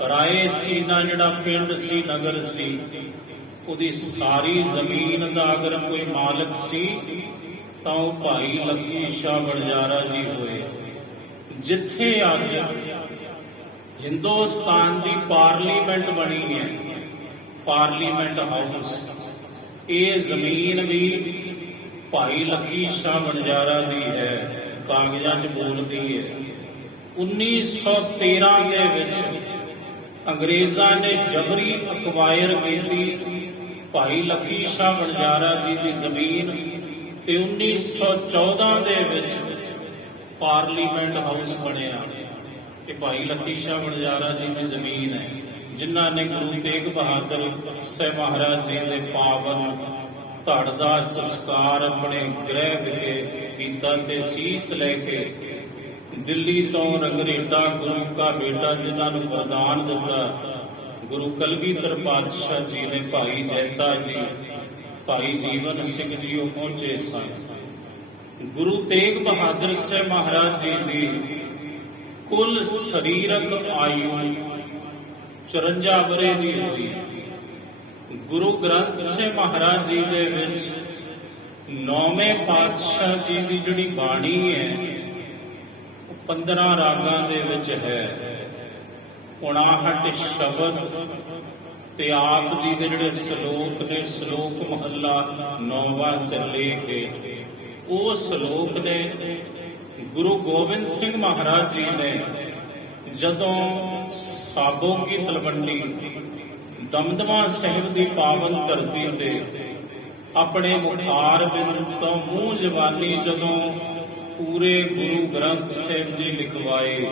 ਰਾਏ ਸੀਨਾ ਜਿਹੜਾ ਪਿੰਡ ਸੀ ਨਗਰ ਸੀ ਉਹਦੀ ਸਾਰੀ ਜ਼ਮੀਨ ਦਾ ਅਗਰ ਕੋਈ ਮਾਲਕ ਸੀ ਤਾਂ ਉਹ ਭਾਈ ਲੱਖੀ ਸ਼ਾਹ ਬਣਜਾਰਾ ਜੀ ਹੋਏ। ਜਿੱਥੇ ਅੱਜ ਹਿੰਦੁਸਤਾਨ ਦੀ ਪਾਰਲੀਮੈਂਟ ਬਣੀ ਹੈ, ਪਾਰਲੀਮੈਂਟ ਹਾਊਸ, ਇਹ ਜ਼ਮੀਨ ਵੀ ਭਾਈ ਲੱਖੀ ਸ਼ਾਹ ਬਣਜਾਰਾ ਦੀ ਹੈ, ਕਾਗਜ਼ਾਂ 'ਚ ਬੋਲਦੀ ਹੈ। 1913 ਦੇ ਵਿੱਚ ਅੰਗਰੇਜ਼ਾਂ ਨੇ ਜਬਰੀ ਅਕਵਾਇਰ ਕੀਤੀ ਭਾਈ ਲੱਖੀ ਸ਼ਾਹ ਬਣਜਾਰਾ ਜੀ ਦੀ ਜ਼ਮੀਨ, ਤੇ 1914 ਦੇ ਵਿੱਚ ਪਾਰਲੀਮੈਂਟ ਹਾਊਸ ਬਣਿਆ ਕਿ ਭਾਈ ਲੱਖੀ ਸ਼ਾਹ ਬਣਜਾਰਾ ਜੀ ਦੀ ਜ਼ਮੀਨ ਹੈ, ਜਿਨ੍ਹਾਂ ਨੇ ਗੁਰੂ ਤੇਗ ਬਹਾਦਰ ਸਾਹਿਬ ਮਹਾਰਾਜ ਜੀ ਦੇ ਪਾਵਨ ਧੜ ਦਾ ਸੰਸਕਾਰ ਆਪਣੇ ਗ੍ਰਹਿ ਵਿਖੇ ਕੀਤਾ, ਤੇ ਸੀਸ ਲੈ ਕੇ ਦਿੱਲੀ ਤੋਂ ਰੰਗਰੇਟਾ ਗੁਰੂ ਕਾ ਬੇਟਾ ਜਿਨ੍ਹਾਂ ਨੂੰ ਵਰਦਾਨ ਦਿੱਤਾ ਗੁਰੂ ਕਲਗੀਧਰ ਪਾਤਸ਼ਾਹ ਜੀ ਨੇ, ਭਾਈ ਜੈਤਾ ਜੀ, ਭਾਈ ਜੀਵਨ ਸਿੰਘ ਜੀ ਉਹ ਪਹੁੰਚੇ ਸਨ। ਗੁਰੂ ਤੇਗ ਬਹਾਦਰ ਸਾਹਿਬ ਮਹਾਰਾਜ ਜੀ ਦੀ ਕੁੱਲ ਸਰੀਰਕ ਆਯੂ 54 ਵਰ੍ਹੇ ਦੀ ਹੋਈ। ਗੁਰੂ ਗ੍ਰੰਥ ਸਾਹਿਬ ਮਹਾਰਾਜ ਜੀ ਦੇ ਵਿੱਚ 9ਵੇਂ ਪਾਤਸ਼ਾਹ ਜੀ ਦੀ ਜਿਹੜੀ ਬਾਣੀ ਹੈ ਉਹ 15 ਰਾਗਾਂ ਦੇ ਵਿੱਚ ਹੈ, 59 ਸ਼ਬਦ, ਤੇ ਆਪ ਜੀ ਦੇ ਜਿਹੜੇ ਸ਼ਲੋਕ ਨੇ, ਸ਼ਲੋਕ ਮਹੱਲਾ 9ਵਾਂ ਸਿਰਲੇਖ ਹੈ, ਉਹ ਸ਼ਲੋਕ ਨੇ ਗੁਰੂ ਗੋਬਿੰਦ ਸਿੰਘ ਮਹਾਰਾਜ ਜੀ ਨੇ ਜਦੋਂ ਸਾਬੋ ਕੀ ਤਲਵੰਡੀ ਦਮਦਮਾ ਸਾਹਿਬ ਦੀ ਪਾਵਨ ਧਰਤੀ ਤੇ ਆਪਣੇ ਮੁਖਾਰ ਬਿੰਦ ਤੋਂ ਮੂੰਹ ਜ਼ਬਾਨੀ ਜਦੋਂ ਪੂਰੇ ਗੁਰੂ ਗ੍ਰੰਥ ਸਾਹਿਬ ਜੀ ਲਿਖਵਾਏ,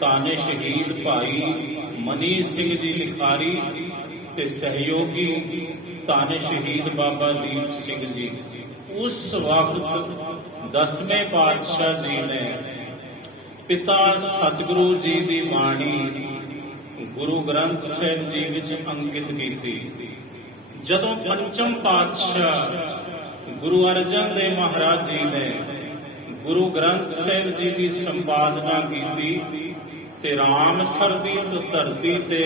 ਧੰਨ ਸ਼ਹੀਦ ਭਾਈ ਮਨੀ ਸਿੰਘ ਜੀ ਲਿਖਾਰੀ ਤੇ ਸਹਿਯੋਗੀ ਧੰਨ ਸ਼ਹੀਦ ਬਾਬਾ ਦੀਪ ਸਿੰਘ ਜੀ, ਉਸ ਵਕਤ 10ਵੇਂ ਪਾਤਸ਼ਾਹ ਜੀ ਨੇ ਪਿਤਾ ਸਤਿਗੁਰੂ ਜੀ ਦੀ ਬਾਣੀ ਗੁਰੂ ਗ੍ਰੰਥ ਸਾਹਿਬ ਜੀ ਵਿੱਚ ਅੰਕਿਤ ਕੀਤੀ। ਜਦੋਂ ਪੰਚਮ ਪਾਤਸ਼ਾਹ ਗੁਰੂ ਅਰਜਨ ਦੇਵ ਮਹਾਰਾਜ ਜੀ ਨੇ ਗੁਰੂ ਗ੍ਰੰਥ ਸਾਹਿਬ ਜੀ ਦੀ ਸੰਪਾਦਨਾ ਕੀਤੀ ਤੇ ਰਾਮਸਰ ਦੀ ਧਰਤੀ ਤੇ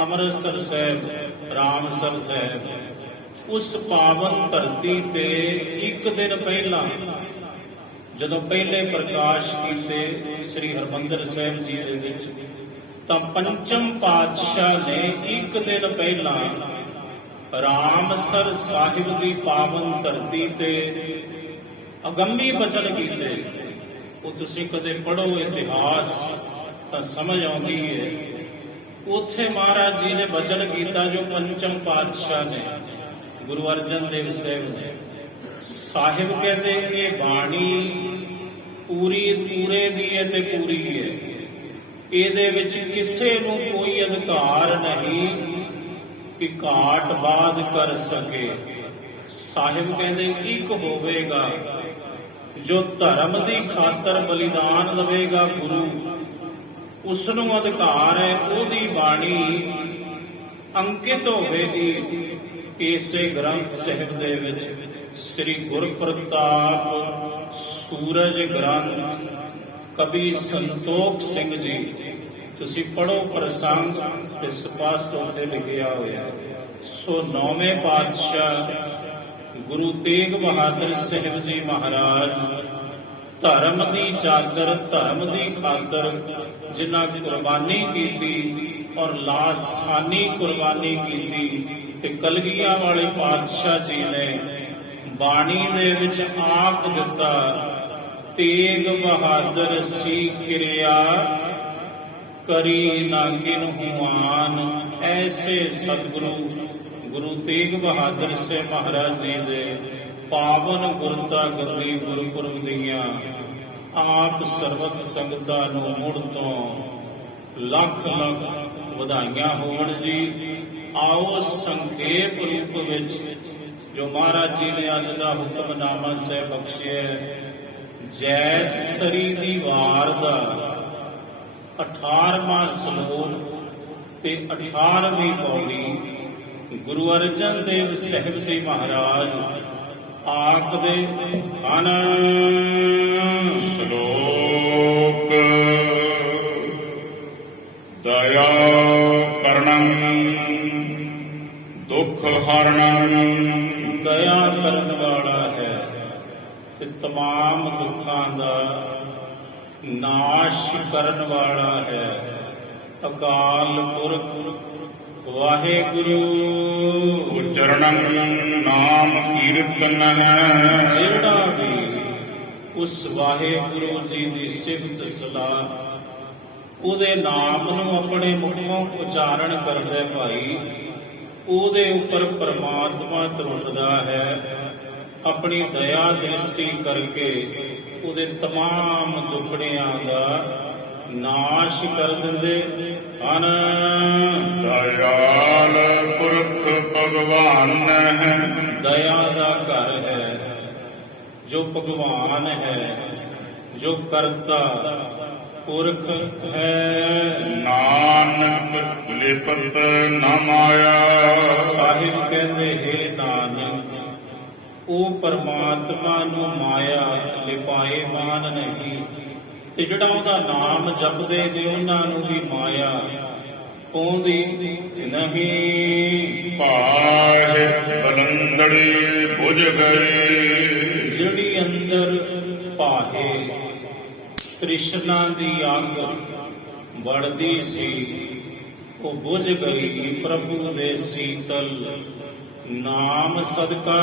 ਅੰਮ੍ਰਿਤਸਰ ਸਾਹਿਬ, ਰਾਮਸਰ ਸਾਹਿਬ, ਉਸ ਪਾਵਨ ਧਰਤੀ ਤੇ ਇੱਕ ਦਿਨ ਪਹਿਲਾਂ ਜਦੋਂ ਪਹਿਲੇ ਪ੍ਰਕਾਸ਼ ਕੀਤੇ ਸ੍ਰੀ ਹਰਿਮੰਦਰ ਸਾਹਿਬ ਜੀ ਦੇ ਵਿੱਚ, ਤਾਂ ਪੰਚਮ ਪਾਤਸ਼ਾਹ ਨੇ ਇੱਕ ਦਿਨ ਪਹਿਲਾਂ ਰਾਮਸਰ ਸਾਹਿਬ ਦੀ ਪਾਵਨ ਧਰਤੀ ਤੇ ਅਗੰਮੀ ਬਚਨ ਕੀਤੇ। ਉਹ ਤੁਸੀਂ ਕਦੇ ਪੜ੍ਹੋ ਇਤਿਹਾਸ ਤਾਂ ਸਮਝ ਆਉਂਦੀ ਹੈ। ਉੱਥੇ ਮਹਾਰਾਜ ਜੀ ਨੇ ਬਚਨ ਕੀਤਾ ਜੋ ਪੰਚਮ ਪਾਤਸ਼ਾਹ ਨੇ, ਗੁਰੂ ਅਰਜਨ ਦੇਵ ਸਾਹਿਬ ਨੇ। ਸਾਹਿਬ ਕਹਿੰਦੇ ਇਹ ਬਾਣੀ ਪੂਰੇ ਦੀ ਹੈ ਤੇ ਪੂਰੀ ਹੈ, ਇਹਦੇ ਵਿੱਚ ਕਿਸੇ ਨੂੰ ਕੋਈ ਅਧਿਕਾਰ ਨਹੀਂ ਕਿ ਘਾਟ ਬਾਦ ਕਰ ਸਕੇ। ਸਾਹਿਬ ਕਹਿੰਦੇ ਇੱਕ ਹੋਵੇਗਾ ਜੋ ਧਰਮ ਦੀ ਖਾਤਰ ਬਲੀਦਾਨ ਦੇਵੇਗਾ ਗੁਰੂ, ਉਸ ਨੂੰ ਅਧਿਕਾਰ ਹੈ ਉਹਦੀ ਬਾਣੀ ਅੰਕਿਤ ਹੋਵੇਗੀ ਇਸੇ ਗ੍ਰੰਥ ਸਾਹਿਬ ਦੇ ਵਿੱਚ। ਸ੍ਰੀ ਗੁਰਪ੍ਰਤਾਪ ਸੂਰਜ ਗ੍ਰੰਥ ਕਵੀ ਸੰਤੋਖ ਸਿੰਘ ਜੀ, ਤੁਸੀਂ ਪੜ੍ਹੋ ਪ੍ਰਸੰਗ ਤੇ ਸਪਸ਼ਟ ਉੱਥੇ ਲਿਖਿਆ ਹੋਇਆ। ਸੋ ਨੌਵੇਂ ਪਾਤਸ਼ਾਹ ਗੁਰੂ ਤੇਗ ਬਹਾਦਰ ਸਾਹਿਬ ਜੀ ਮਹਾਰਾਜ ਧਰਮ ਦੀ ਚਾਦਰ, ਧਰਮ ਦੀ ਖਾਤਰ ਜਿਨ੍ਹਾਂ ਕੁਰਬਾਨੀ ਕੀਤੀ ਔਰ ਲਾਸਾਨੀ ਕੁਰਬਾਨੀ ਕੀਤੀ, ਤੇ ਕਲਗੀਆਂ ਵਾਲੇ ਪਾਤਸ਼ਾਹ ਜੀ ਨੇ ਬਾਣੀ ਦੇ ਵਿੱਚ ਆਖ ਦਿੱਤਾ, ਤੇਗ ਬਹਾਦਰ ਸੀ ਕਿਰਿਆ ਕਰੀ ਨਾ ਕਿਨਹੂ ਆਨ। ਐਸੇ ਸਤਿਗੁਰੂ ਗੁਰੂ ਤੇਗ ਬਹਾਦਰ ਸਾਹਿਬ ਮਹਾਰਾਜ ਜੀ ਦੇ ਪਾਵਨ ਗੁਰਤਾ ਗੱਦੀ ਗੁਰਪੁਰਬ ਦੀਆਂ ਆਪ ਸਰਬਤ ਸੰਗਤਾਂ ਨੂੰ ਮੁੜ ਤੋਂ ਲੱਖ ਲੱਖ ਵਧਾਈਆਂ ਹੋਣ ਜੀ। ਆਓ ਸੰਖੇਪ ਰੂਪ ਵਿੱਚ ਜੋ ਮਹਾਰਾਜ ਜੀ ਨੇ ਅੱਜ ਦਾ ਹੁਕਮਨਾਮਾ ਸਾਹਿਬ ਬਖਸ਼ਿਆ, ਜੈਤ ਸਰੀ ਦੀ ਵਾਰ ਦਾ 18ਵਾਂ ਸ਼ਲੋਕ ਤੇ 18ਵੀਂ ਪੌੜੀ ਗੁਰੂ ਅਰਜਨ ਦੇਵ ਸਾਹਿਬ ਜੀ ਮਹਾਰਾਜ ਆਖਦੇ ਹਨ। ਸ਼ਲੋਕ ਦਇਆ ਕਰਨੰ ਦੁਖ ਹਰਣੰ। ਦਇਆ ਕਰਨ ਵਾਲਾ ਹੈ ਤੇ तमाम ਦੁੱਖਾਂ ਦਾ ਨਾਸ਼ ਕਰਨ ਵਾਲਾ ਹੈ। ਅਕਾਲ ਪੁਰਖ ਵਾਹਿਗੁਰੂ ਉਚਰਣੰ ਨਾਮ ਕੀਰਤਨ। ਜਿਹੜਾ ਵੀ ਉਸ ਵਾਹਿਗੁਰੂ ਜੀ ਦੀ ਸਿਫਤ ਸਲਾਹ ਉਹਦੇ ਨਾਮ ਨੂੰ ਆਪਣੇ ਮੁਖੋਂ ਉਚਾਰਨ ਕਰਦੇ ਭਾਈ, ਉਹਦੇ ਉੱਪਰ ਪਰਮਾਤਮਾ ਤਰੁੱਟਦਾ ਹੈ। ਆਪਣੀ ਦਇਆ ਦ੍ਰਿਸ਼ਟੀ ਕਰਕੇ ਉਹਦੇ तमाम ਦੁੱਖੜਿਆਂ ਦਾ ਨਾਸ਼ ਕਰ ਦਿੰਦੇ ਹਨ। ਦਇਆਲ ਪੁਰਖ ਭਗਵਾਨ ਹੈ। ਦਇਆ ਦਾ ਘਰ ਹੈ ਜੋ ਭਗਵਾਨ ਹੈ, ਜੋ ਕਰਤਾ ਪੁਰਖ ਹੈ। ਨਾਨਕ ਲਿਪਤ ਨ ਮਾਇਆ। ਸਾਹਿਬ ਕਹਿੰਦੇ ਹੈ ਨਾਨਕ ਉਹ ਪਰਮਾਤਮਾ ਨੂੰ ਮਾਇਆ ਲਿਪਾਏ ਮਾਨ ਨਹੀਂ, ਤੇ ਜਿਹੜਾ ਉਹਦਾ ਨਾਮ ਜਪਦੇ ਨੇ ਉਹਨਾਂ ਨੂੰ ਵੀ ਮਾਇਆ ਪਾਉਂਦੀ ਨਹੀਂ। ਪਾਹੇ ਬਲੰਦੜੀ ਬੁਝ ਗਈ। ਜਿਹੜੀ ਅੰਦਰ ਪਾਹੇ ਤ੍ਰਿਸ਼ਨਾ ਦੀ ਅੱਗ ਵੜਦੀ ਸੀ ਉਹ ਬੁਝ ਗਈ ਪ੍ਰਭੂ ਦੇ ਸੀਤਲ ਨਾਮ ਸਦਕਾ।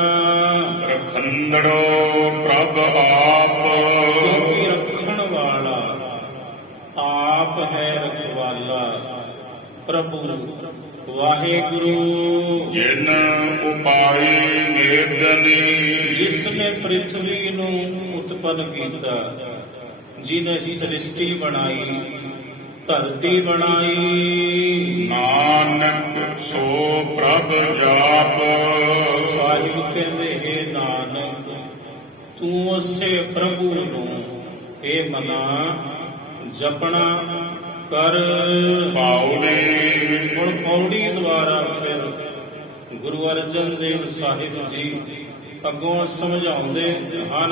ਰਖੰਡੜੋ ਪ੍ਰਭ ਆਪ। ਕਿਉਂਕਿ ਰੱਖਣ ਵਾਲਾ ਆਪ ਹੈ ਰਖਵਾਲਾ ਪ੍ਰਭੂ ਵਾਹਿਗੁਰੂ। ਜਿਨ ਉਪਾਈ ਮੇਦਨੀ। ਜਿਸ ਨੇ ਪ੍ਰਿਥਵੀ ਨੂੰ ਉਤਪਨ ਕੀਤਾ, ਜਿਨੇ ਸ੍ਰਿਸ਼ਟੀ ਬਣਾਈ, ਧਰਤੀ ਬਣਾਈ। ਨਾਨਕ ਸੋ ਪ੍ਰਭ ਜਾਪ। ਸਾਹਿਬ ਕਹਿੰਦੇ ਹੈ ਨਾਨਕ ਤੂੰ ਉਸੇ ਪ੍ਰਭੂ ਨੂੰ ਇਹ ਮਨਾ ਜਪਣਾ ਕਰ। ਪਾਉੜੀ। ਹੁਣ ਪੌੜੀ ਦੁਆਰਾ ਫਿਰ ਗੁਰੂ ਅਰਜਨ ਦੇਵ ਸਾਹਿਬ ਜੀ ਅੱਗੋਂ ਸਮਝਾਉਂਦੇ ਹਨ।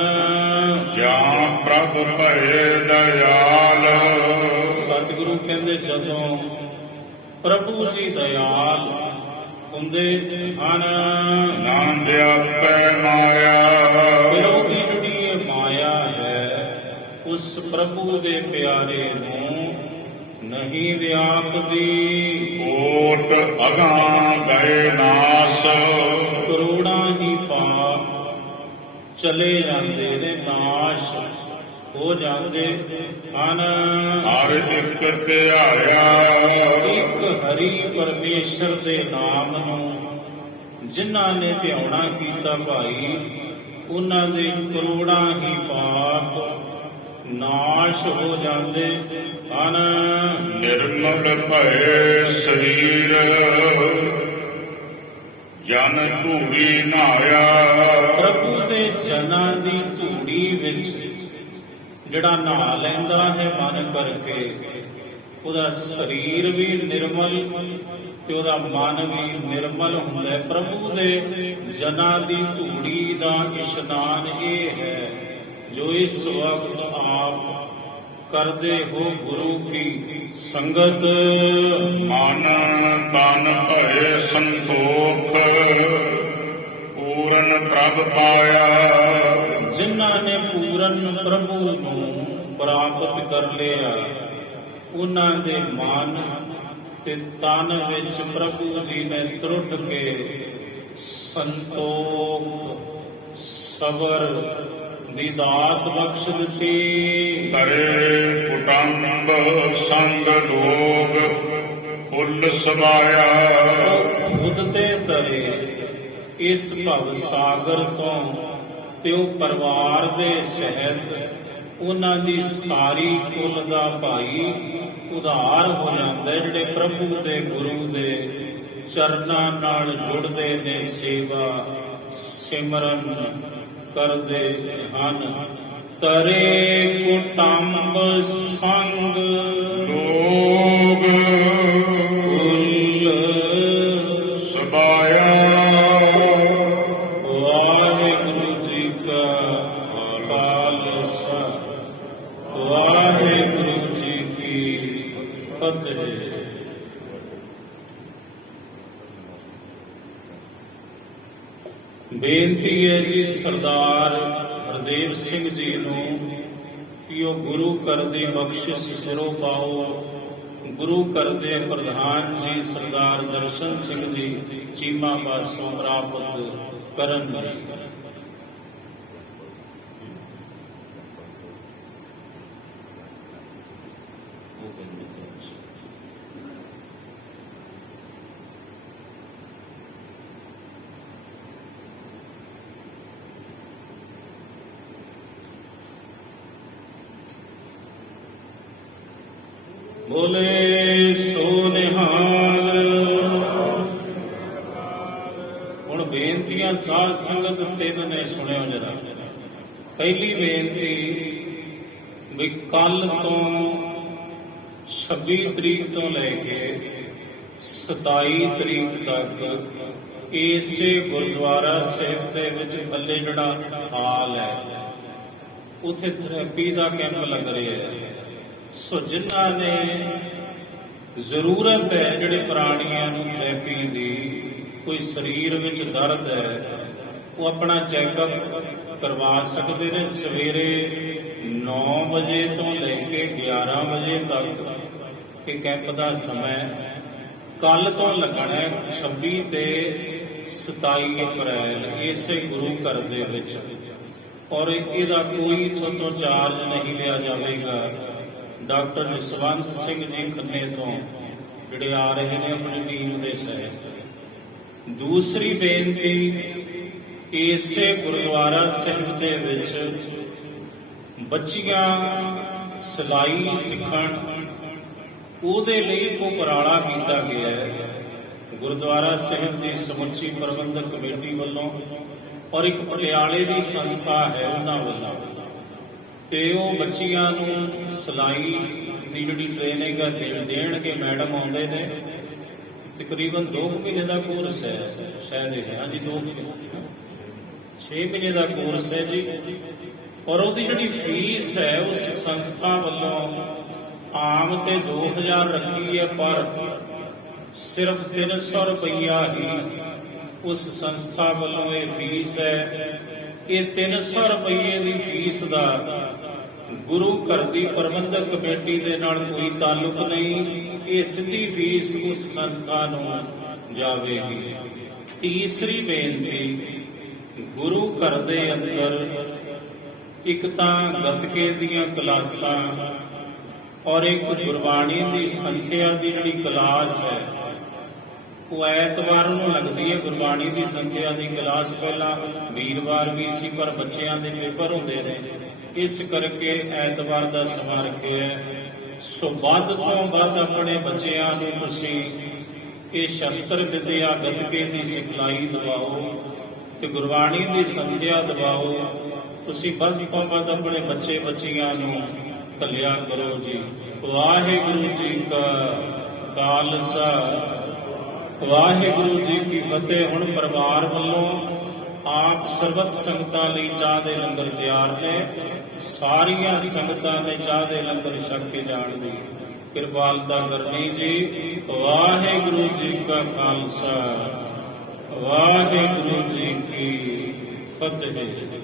ਜਾਂ ਪ੍ਰਭ ਭਏ ਦਇਆਲ। ਸਤਿਗੁਰੂ ਕਹਿੰਦੇ ਜਦੋਂ ਪ੍ਰਭੂ ਜੀ ਦਇਆਲ ਹੁੰਦੇ ਹਨ, ਨਾਮ ਵਿਆਪੈ ਮਾਇਆ। ਫਿਰ ਉਹਦੀ ਜਿਹੜੀ ਇਹ ਮਾਇਆ ਹੈ ਉਸ ਪ੍ਰਭੂ ਦੇ ਪਿਆਰੇ ਨੂੰ ਨਹੀਂ ਵਿਆਪਦੀ। ਕੋਟ ਅਗਾਂ ਗਏ ਨਾਸ, ਕਰੋੜਾਂ ਹੀ ਪਾਪ ਚਲੇ ਜਾਂਦੇ ਨੇ, ਨਾਸ਼ ਹੋ ਜਾਂਦੇ ਹਨ। ਹਰ ਇੱਕ ਧਿਆਇਆ, ਇੱਕ ਹਰੀ ਪਰਮੇਸ਼ਰ ਦੇ ਨਾਮ ਨੂੰ ਜਿਨ੍ਹਾਂ ਨੇ ਧਿਆਉਣਾ ਕੀਤਾ ਭਾਈ, ਉਹਨਾਂ ਦੇ ਕਰੋੜਾਂ ਹੀ ਪਾਪ ਨਾਸ਼ ਹੋ ਜਾਂਦੇ ਹਨ। ਨਿਰਮਲ ਭਏ ਸਰੀਰ, ਜਨ ਧੂੜੀ ਨਹਾਇਆ। ਪ੍ਰਭੂ ਦੇ ਜਨਾਂ ਦੀ ਧੂੜੀ ਵਿੱਚ ਜਿਹੜਾ ਨਹਾ ਲੈਂਦਾ ਹੈ ਮਨ ਕਰਕੇ, ਉਹਦਾ ਸਰੀਰ ਵੀ ਨਿਰਮਲ ਤੇ ਉਹਦਾ ਮਨ ਵੀ ਨਿਰਮਲ ਹੁੰਦਾ ਹੈ। ਪ੍ਰਭੂ ਦੇ ਜਨਾਂ ਦੀ ਧੂੜੀ ਦਾ ਇਸ਼ਨਾਨ ਇਹ ਹੈ ਜੋ ਇਸ ਵਕਤ ਆਪ ਕਰਦੇ ਹੋ ਗੁਰੂ ਕੀ ਸੰਗਤ। ਮਨ ਤਨ ਭਏ ਸੰਤੋਖ, ਪੂਰਨ ਪ੍ਰਭ ਪਾਇਆ। ਜਿਨ੍ਹਾਂ ਨੇ ਪੂਰਨ ਪ੍ਰਭੂ ਨੂੰ ਪ੍ਰਾਪਤ ਕਰ ਲਿਆ, ਉਹਨਾਂ ਦੇ ਮਨ ਤੇ ਤਨ ਵਿੱਚ ਪ੍ਰਭੂ ਜੀ ਨੇ ਤਰੁੱਟ ਕੇ ਸੰਤੋਖ ਸਬਰ ਦੀ ਦਾਤ ਬਖਸ਼ ਦਿੱਤੀ। ਤਰੇ ਕੁਟੰਬ ਸੰਗ ਲੋਗ, ਫੁੱਲ ਸਵਾਇਆ। ਖੁਦ ਤੇ ਤਰੇ ਇਸ ਭਵ ਸਾਗਰ ਤੋਂ ਤੇ ਉਹ ਪਰਿਵਾਰ ਦੇ ਸਹਿਤ ਉਹਨਾਂ ਦੀ ਸਾਰੀ ਕੁੱਲ ਦਾ ਭਾਈ ਉਧਾਰ ਹੋ ਜਾਂਦਾ ਹੈ। ਜਿਹੜੇ ਪ੍ਰਭੂ ਦੇ ਗੁਰੂ ਦੇ ਚਰਨਾਂ ਨਾਲ ਜੁੜਦੇ ਨੇ, ਸੇਵਾ ਸਿਮਰਨ ਕਰਦੇ ਹਨ। ਤਰੇ ਕੁਟੰਬ ਸੰਗ ਲੋਗ, ਕੁੱਲ ਸਵਾਇਆ। ਵਾਹਿਗੁਰੂ ਜੀ ਕਾ ਖਾਲਸਾ, ਵਾਹਿਗੁਰੂ ਜੀ ਕੀ ਫਤਿਹ। ਬੇਨਤੀ ਹੈ ਜੀ ਸਰਦਾਰ ਹਰਦੇਵ ਸਿੰਘ ਜੀ ਨੂੰ ਕਿ ਉਹ ਗੁਰੂ ਘਰ ਦੀ ਬਖਸ਼ਿਸ਼ ਸਿਰੋਂ ਪਾਓ। ਗੁਰੂ ਘਰ ਦੇ ਪ੍ਰਧਾਨ ਜੀ ਸਰਦਾਰ ਦਰਸ਼ਨ ਸਿੰਘ ਜੀ ਚੀਮਾ ਪਾਸੋਂ ਪ੍ਰਾਪਤ ਕਰਨ ਜੀ। ਬੋਲੇ ਸੋ ਨਿਹਾਲ। ਹੁਣ ਬੇਨਤੀਆਂ ਸਾਧ ਸੰਗਤ ਤਿੰਨ ਨੇ, ਸੁਣਿਓ ਜਰਾ। ਪਹਿਲੀ ਬੇਨਤੀ ਵੀ ਕੱਲ ਤੋਂ 26 ਤਰੀਕ ਤੋਂ ਲੈ ਕੇ 27 ਤਰੀਕ ਤੱਕ ਇਸੇ ਗੁਰਦੁਆਰਾ ਸਾਹਿਬ ਦੇ ਵਿੱਚ ਥੱਲੇ ਜਿਹੜਾ ਹਾਲ ਹੈ, ਉੱਥੇ ਥੈਰੇਪੀ ਦਾ ਕੈਂਪ ਲੱਗ ਰਿਹਾ ਹੈ। ਸੋ ਜਿਨ੍ਹਾਂ ਨੇ ਜ਼ਰੂਰਤ ਹੈ, ਜਿਹੜੇ ਪ੍ਰਾਣੀਆਂ ਨੂੰ ਥੈਰੇਪੀ ਦੀ, ਕੋਈ ਸਰੀਰ ਵਿੱਚ ਦਰਦ ਹੈ, ਉਹ ਆਪਣਾ ਚੈੱਕਅਪ ਕਰਵਾ ਸਕਦੇ ਨੇ। ਸਵੇਰੇ 9 ਵਜੇ ਤੋਂ ਲੈ ਕੇ 11 ਵਜੇ ਤੱਕ ਇਹ ਕੈਂਪ ਦਾ ਸਮਾਂ ਕੱਲ ਤੋਂ ਲੱਗਣਾ ਹੈ, 26 ਤੇ 27 ਅਪ੍ਰੈਲ, ਇਸੇ ਗੁਰੂ ਘਰ ਦੇ ਵਿੱਚ। ਔਰ ਇਹਦਾ ਕੋਈ ਤੋਂ ਚਾਰਜ ਨਹੀਂ ਲਿਆ ਜਾਵੇਗਾ। ਡਾਕਟਰ ਜਸਵੰਤ ਸਿੰਘ ਜੀ ਖੰਨੇ ਤੋਂ ਜਿਹੜੇ ਆ ਰਹੇ ਨੇ ਆਪਣੀ ਟੀਮ ਦੇ ਸਹਿਤ। ਦੂਸਰੀ ਬੇਨਤੀ, ਇਸੇ ਗੁਰਦੁਆਰਾ ਸਾਹਿਬ ਦੇ ਵਿੱਚ ਬੱਚੀਆਂ ਸਿਲਾਈ ਸਿੱਖਣ, ਉਹਦੇ ਲਈ ਉਪਰਾਲਾ ਕੀਤਾ ਗਿਆ ਹੈ ਗੁਰਦੁਆਰਾ ਸਾਹਿਬ ਦੀ ਸਮੁੱਚੀ ਪ੍ਰਬੰਧਕ ਕਮੇਟੀ ਵੱਲੋਂ, ਔਰ ਇੱਕ ਪਟਿਆਲੇ ਦੀ ਸੰਸਥਾ ਹੈ ਉਹਨਾਂ ਵੱਲੋਂ। ਤੇ ਉਹ ਬੱਚੀਆਂ ਨੂੰ ਸਿਲਾਈ ਦੀ ਜਿਹੜੀ ਟ੍ਰੇਨਿੰਗ ਦੇਣਗੇ। ਮੈਡਮ ਆਉਂਦੇ ਨੇ, ਤਕਰੀਬਨ 2 ਮਹੀਨੇ ਦਾ ਕੋਰਸ ਹੈ, ਸ਼ਾਇਦ ਇਹ ਹਾਂਜੀ 2 ਮਹੀਨੇ 6 ਮਹੀਨੇ ਦਾ ਕੋਰਸ ਹੈ ਜੀ। ਔਰ ਉਹਦੀ ਜਿਹੜੀ ਫੀਸ ਹੈ ਉਸ ਸੰਸਥਾ ਵੱਲੋਂ ਆਮ ਤੇ 2000 ਰੱਖੀ ਹੈ, ਪਰ ਸਿਰਫ 300 ਰੁਪਈਆ ਹੀ ਉਸ ਸੰਸਥਾ ਵੱਲੋਂ ਇਹ ਫੀਸ ਹੈ। ਇਹ 300 ਰੁਪਈਏ ਦੀ ਫੀਸ ਦਾ ਗੁਰੂ ਘਰ ਦੀ ਪ੍ਰਬੰਧਕ ਕਮੇਟੀ ਦੇ ਨਾਲ ਕੋਈ ਤਾਲੁਕ ਨਹੀਂ, ਇਹ ਸਿੱਧੀ ਫੀਸ ਉਸ ਸੰਸਥਾ ਨੂੰ ਜਾਵੇਗੀ। ਤੀਸਰੀ ਬੇਨਤੀ, ਗੁਰੂ ਘਰ ਦੇ ਅੰਦਰ ਇੱਕ ਤਾਂ ਗੱਤਕੇ ਦੀਆਂ ਕਲਾਸਾਂ ਔਰ ਇੱਕ ਗੁਰਬਾਣੀ ਦੀ ਸੰਥਿਆ ਦੀ ਜਿਹੜੀ ਕਲਾਸ ਹੈ ਉਹ ਐਤਵਾਰ ਨੂੰ ਲੱਗਦੀ ਹੈ। ਗੁਰਬਾਣੀ ਦੀ ਸੰਥਿਆ ਦੀ ਕਲਾਸ ਪਹਿਲਾਂ ਵੀਰਵਾਰ ਵੀ ਸੀ, ਪਰ ਬੱਚਿਆਂ ਦੇ ਪੇਪਰ ਹੁੰਦੇ ਨੇ, ਇਸ ਕਰਕੇ ਐਤਵਾਰ ਦਾ ਸਮਾਂ ਰੱਖਿਆ ਹੈ। ਸੋ ਵੱਧ ਤੋਂ ਵੱਧ ਆਪਣੇ ਬੱਚਿਆਂ ਨੂੰ ਤੁਸੀਂ ਇਹ ਸ਼ਸਤਰ ਵਿਦਿਆ ਗੱਤਕੇ ਦੀ ਸਿਖਲਾਈ ਦਿਵਾਓ ਤੇ ਗੁਰਬਾਣੀ ਦੀ ਸੰਥਿਆ ਦਿਵਾਓ। ਤੁਸੀਂ ਵੱਧ ਤੋਂ ਵੱਧ ਆਪਣੇ ਬੱਚੇ ਬੱਚੀਆਂ ਨੂੰ ਘੱਲਿਆ ਕਰੋ ਜੀ। ਵਾਹਿਗੁਰੂ ਜੀ ਕਾ ਖਾਲਸਾ, ਵਾਹਿਗੁਰੂ ਜੀ ਕੀ ਫਤਿਹ। ਹੁਣ ਪਰਿਵਾਰ ਵੱਲੋਂ ਆਪ ਸਰਬਤ ਸੰਗਤਾਂ ਲਈ ਚਾਹ ਦੇ ਲੰਗਰ ਤਿਆਰ ਨੇ, ਸਾਰੀਆਂ ਸੰਗਤਾਂ ਨੇ ਚਾਹ ਦੇ ਲੰਗਰ ਛਕ ਕੇ ਜਾਣ ਦੀ ਕਿਰਪਾਲਤਾ ਕਰਨੀ ਜੀ। ਵਾਹਿਗੁਰੂ ਜੀ ਕਾ ਖਾਲਸਾ, ਵਾਹਿਗੁਰੂ ਜੀ ਕੀ ਫਤਿਹ।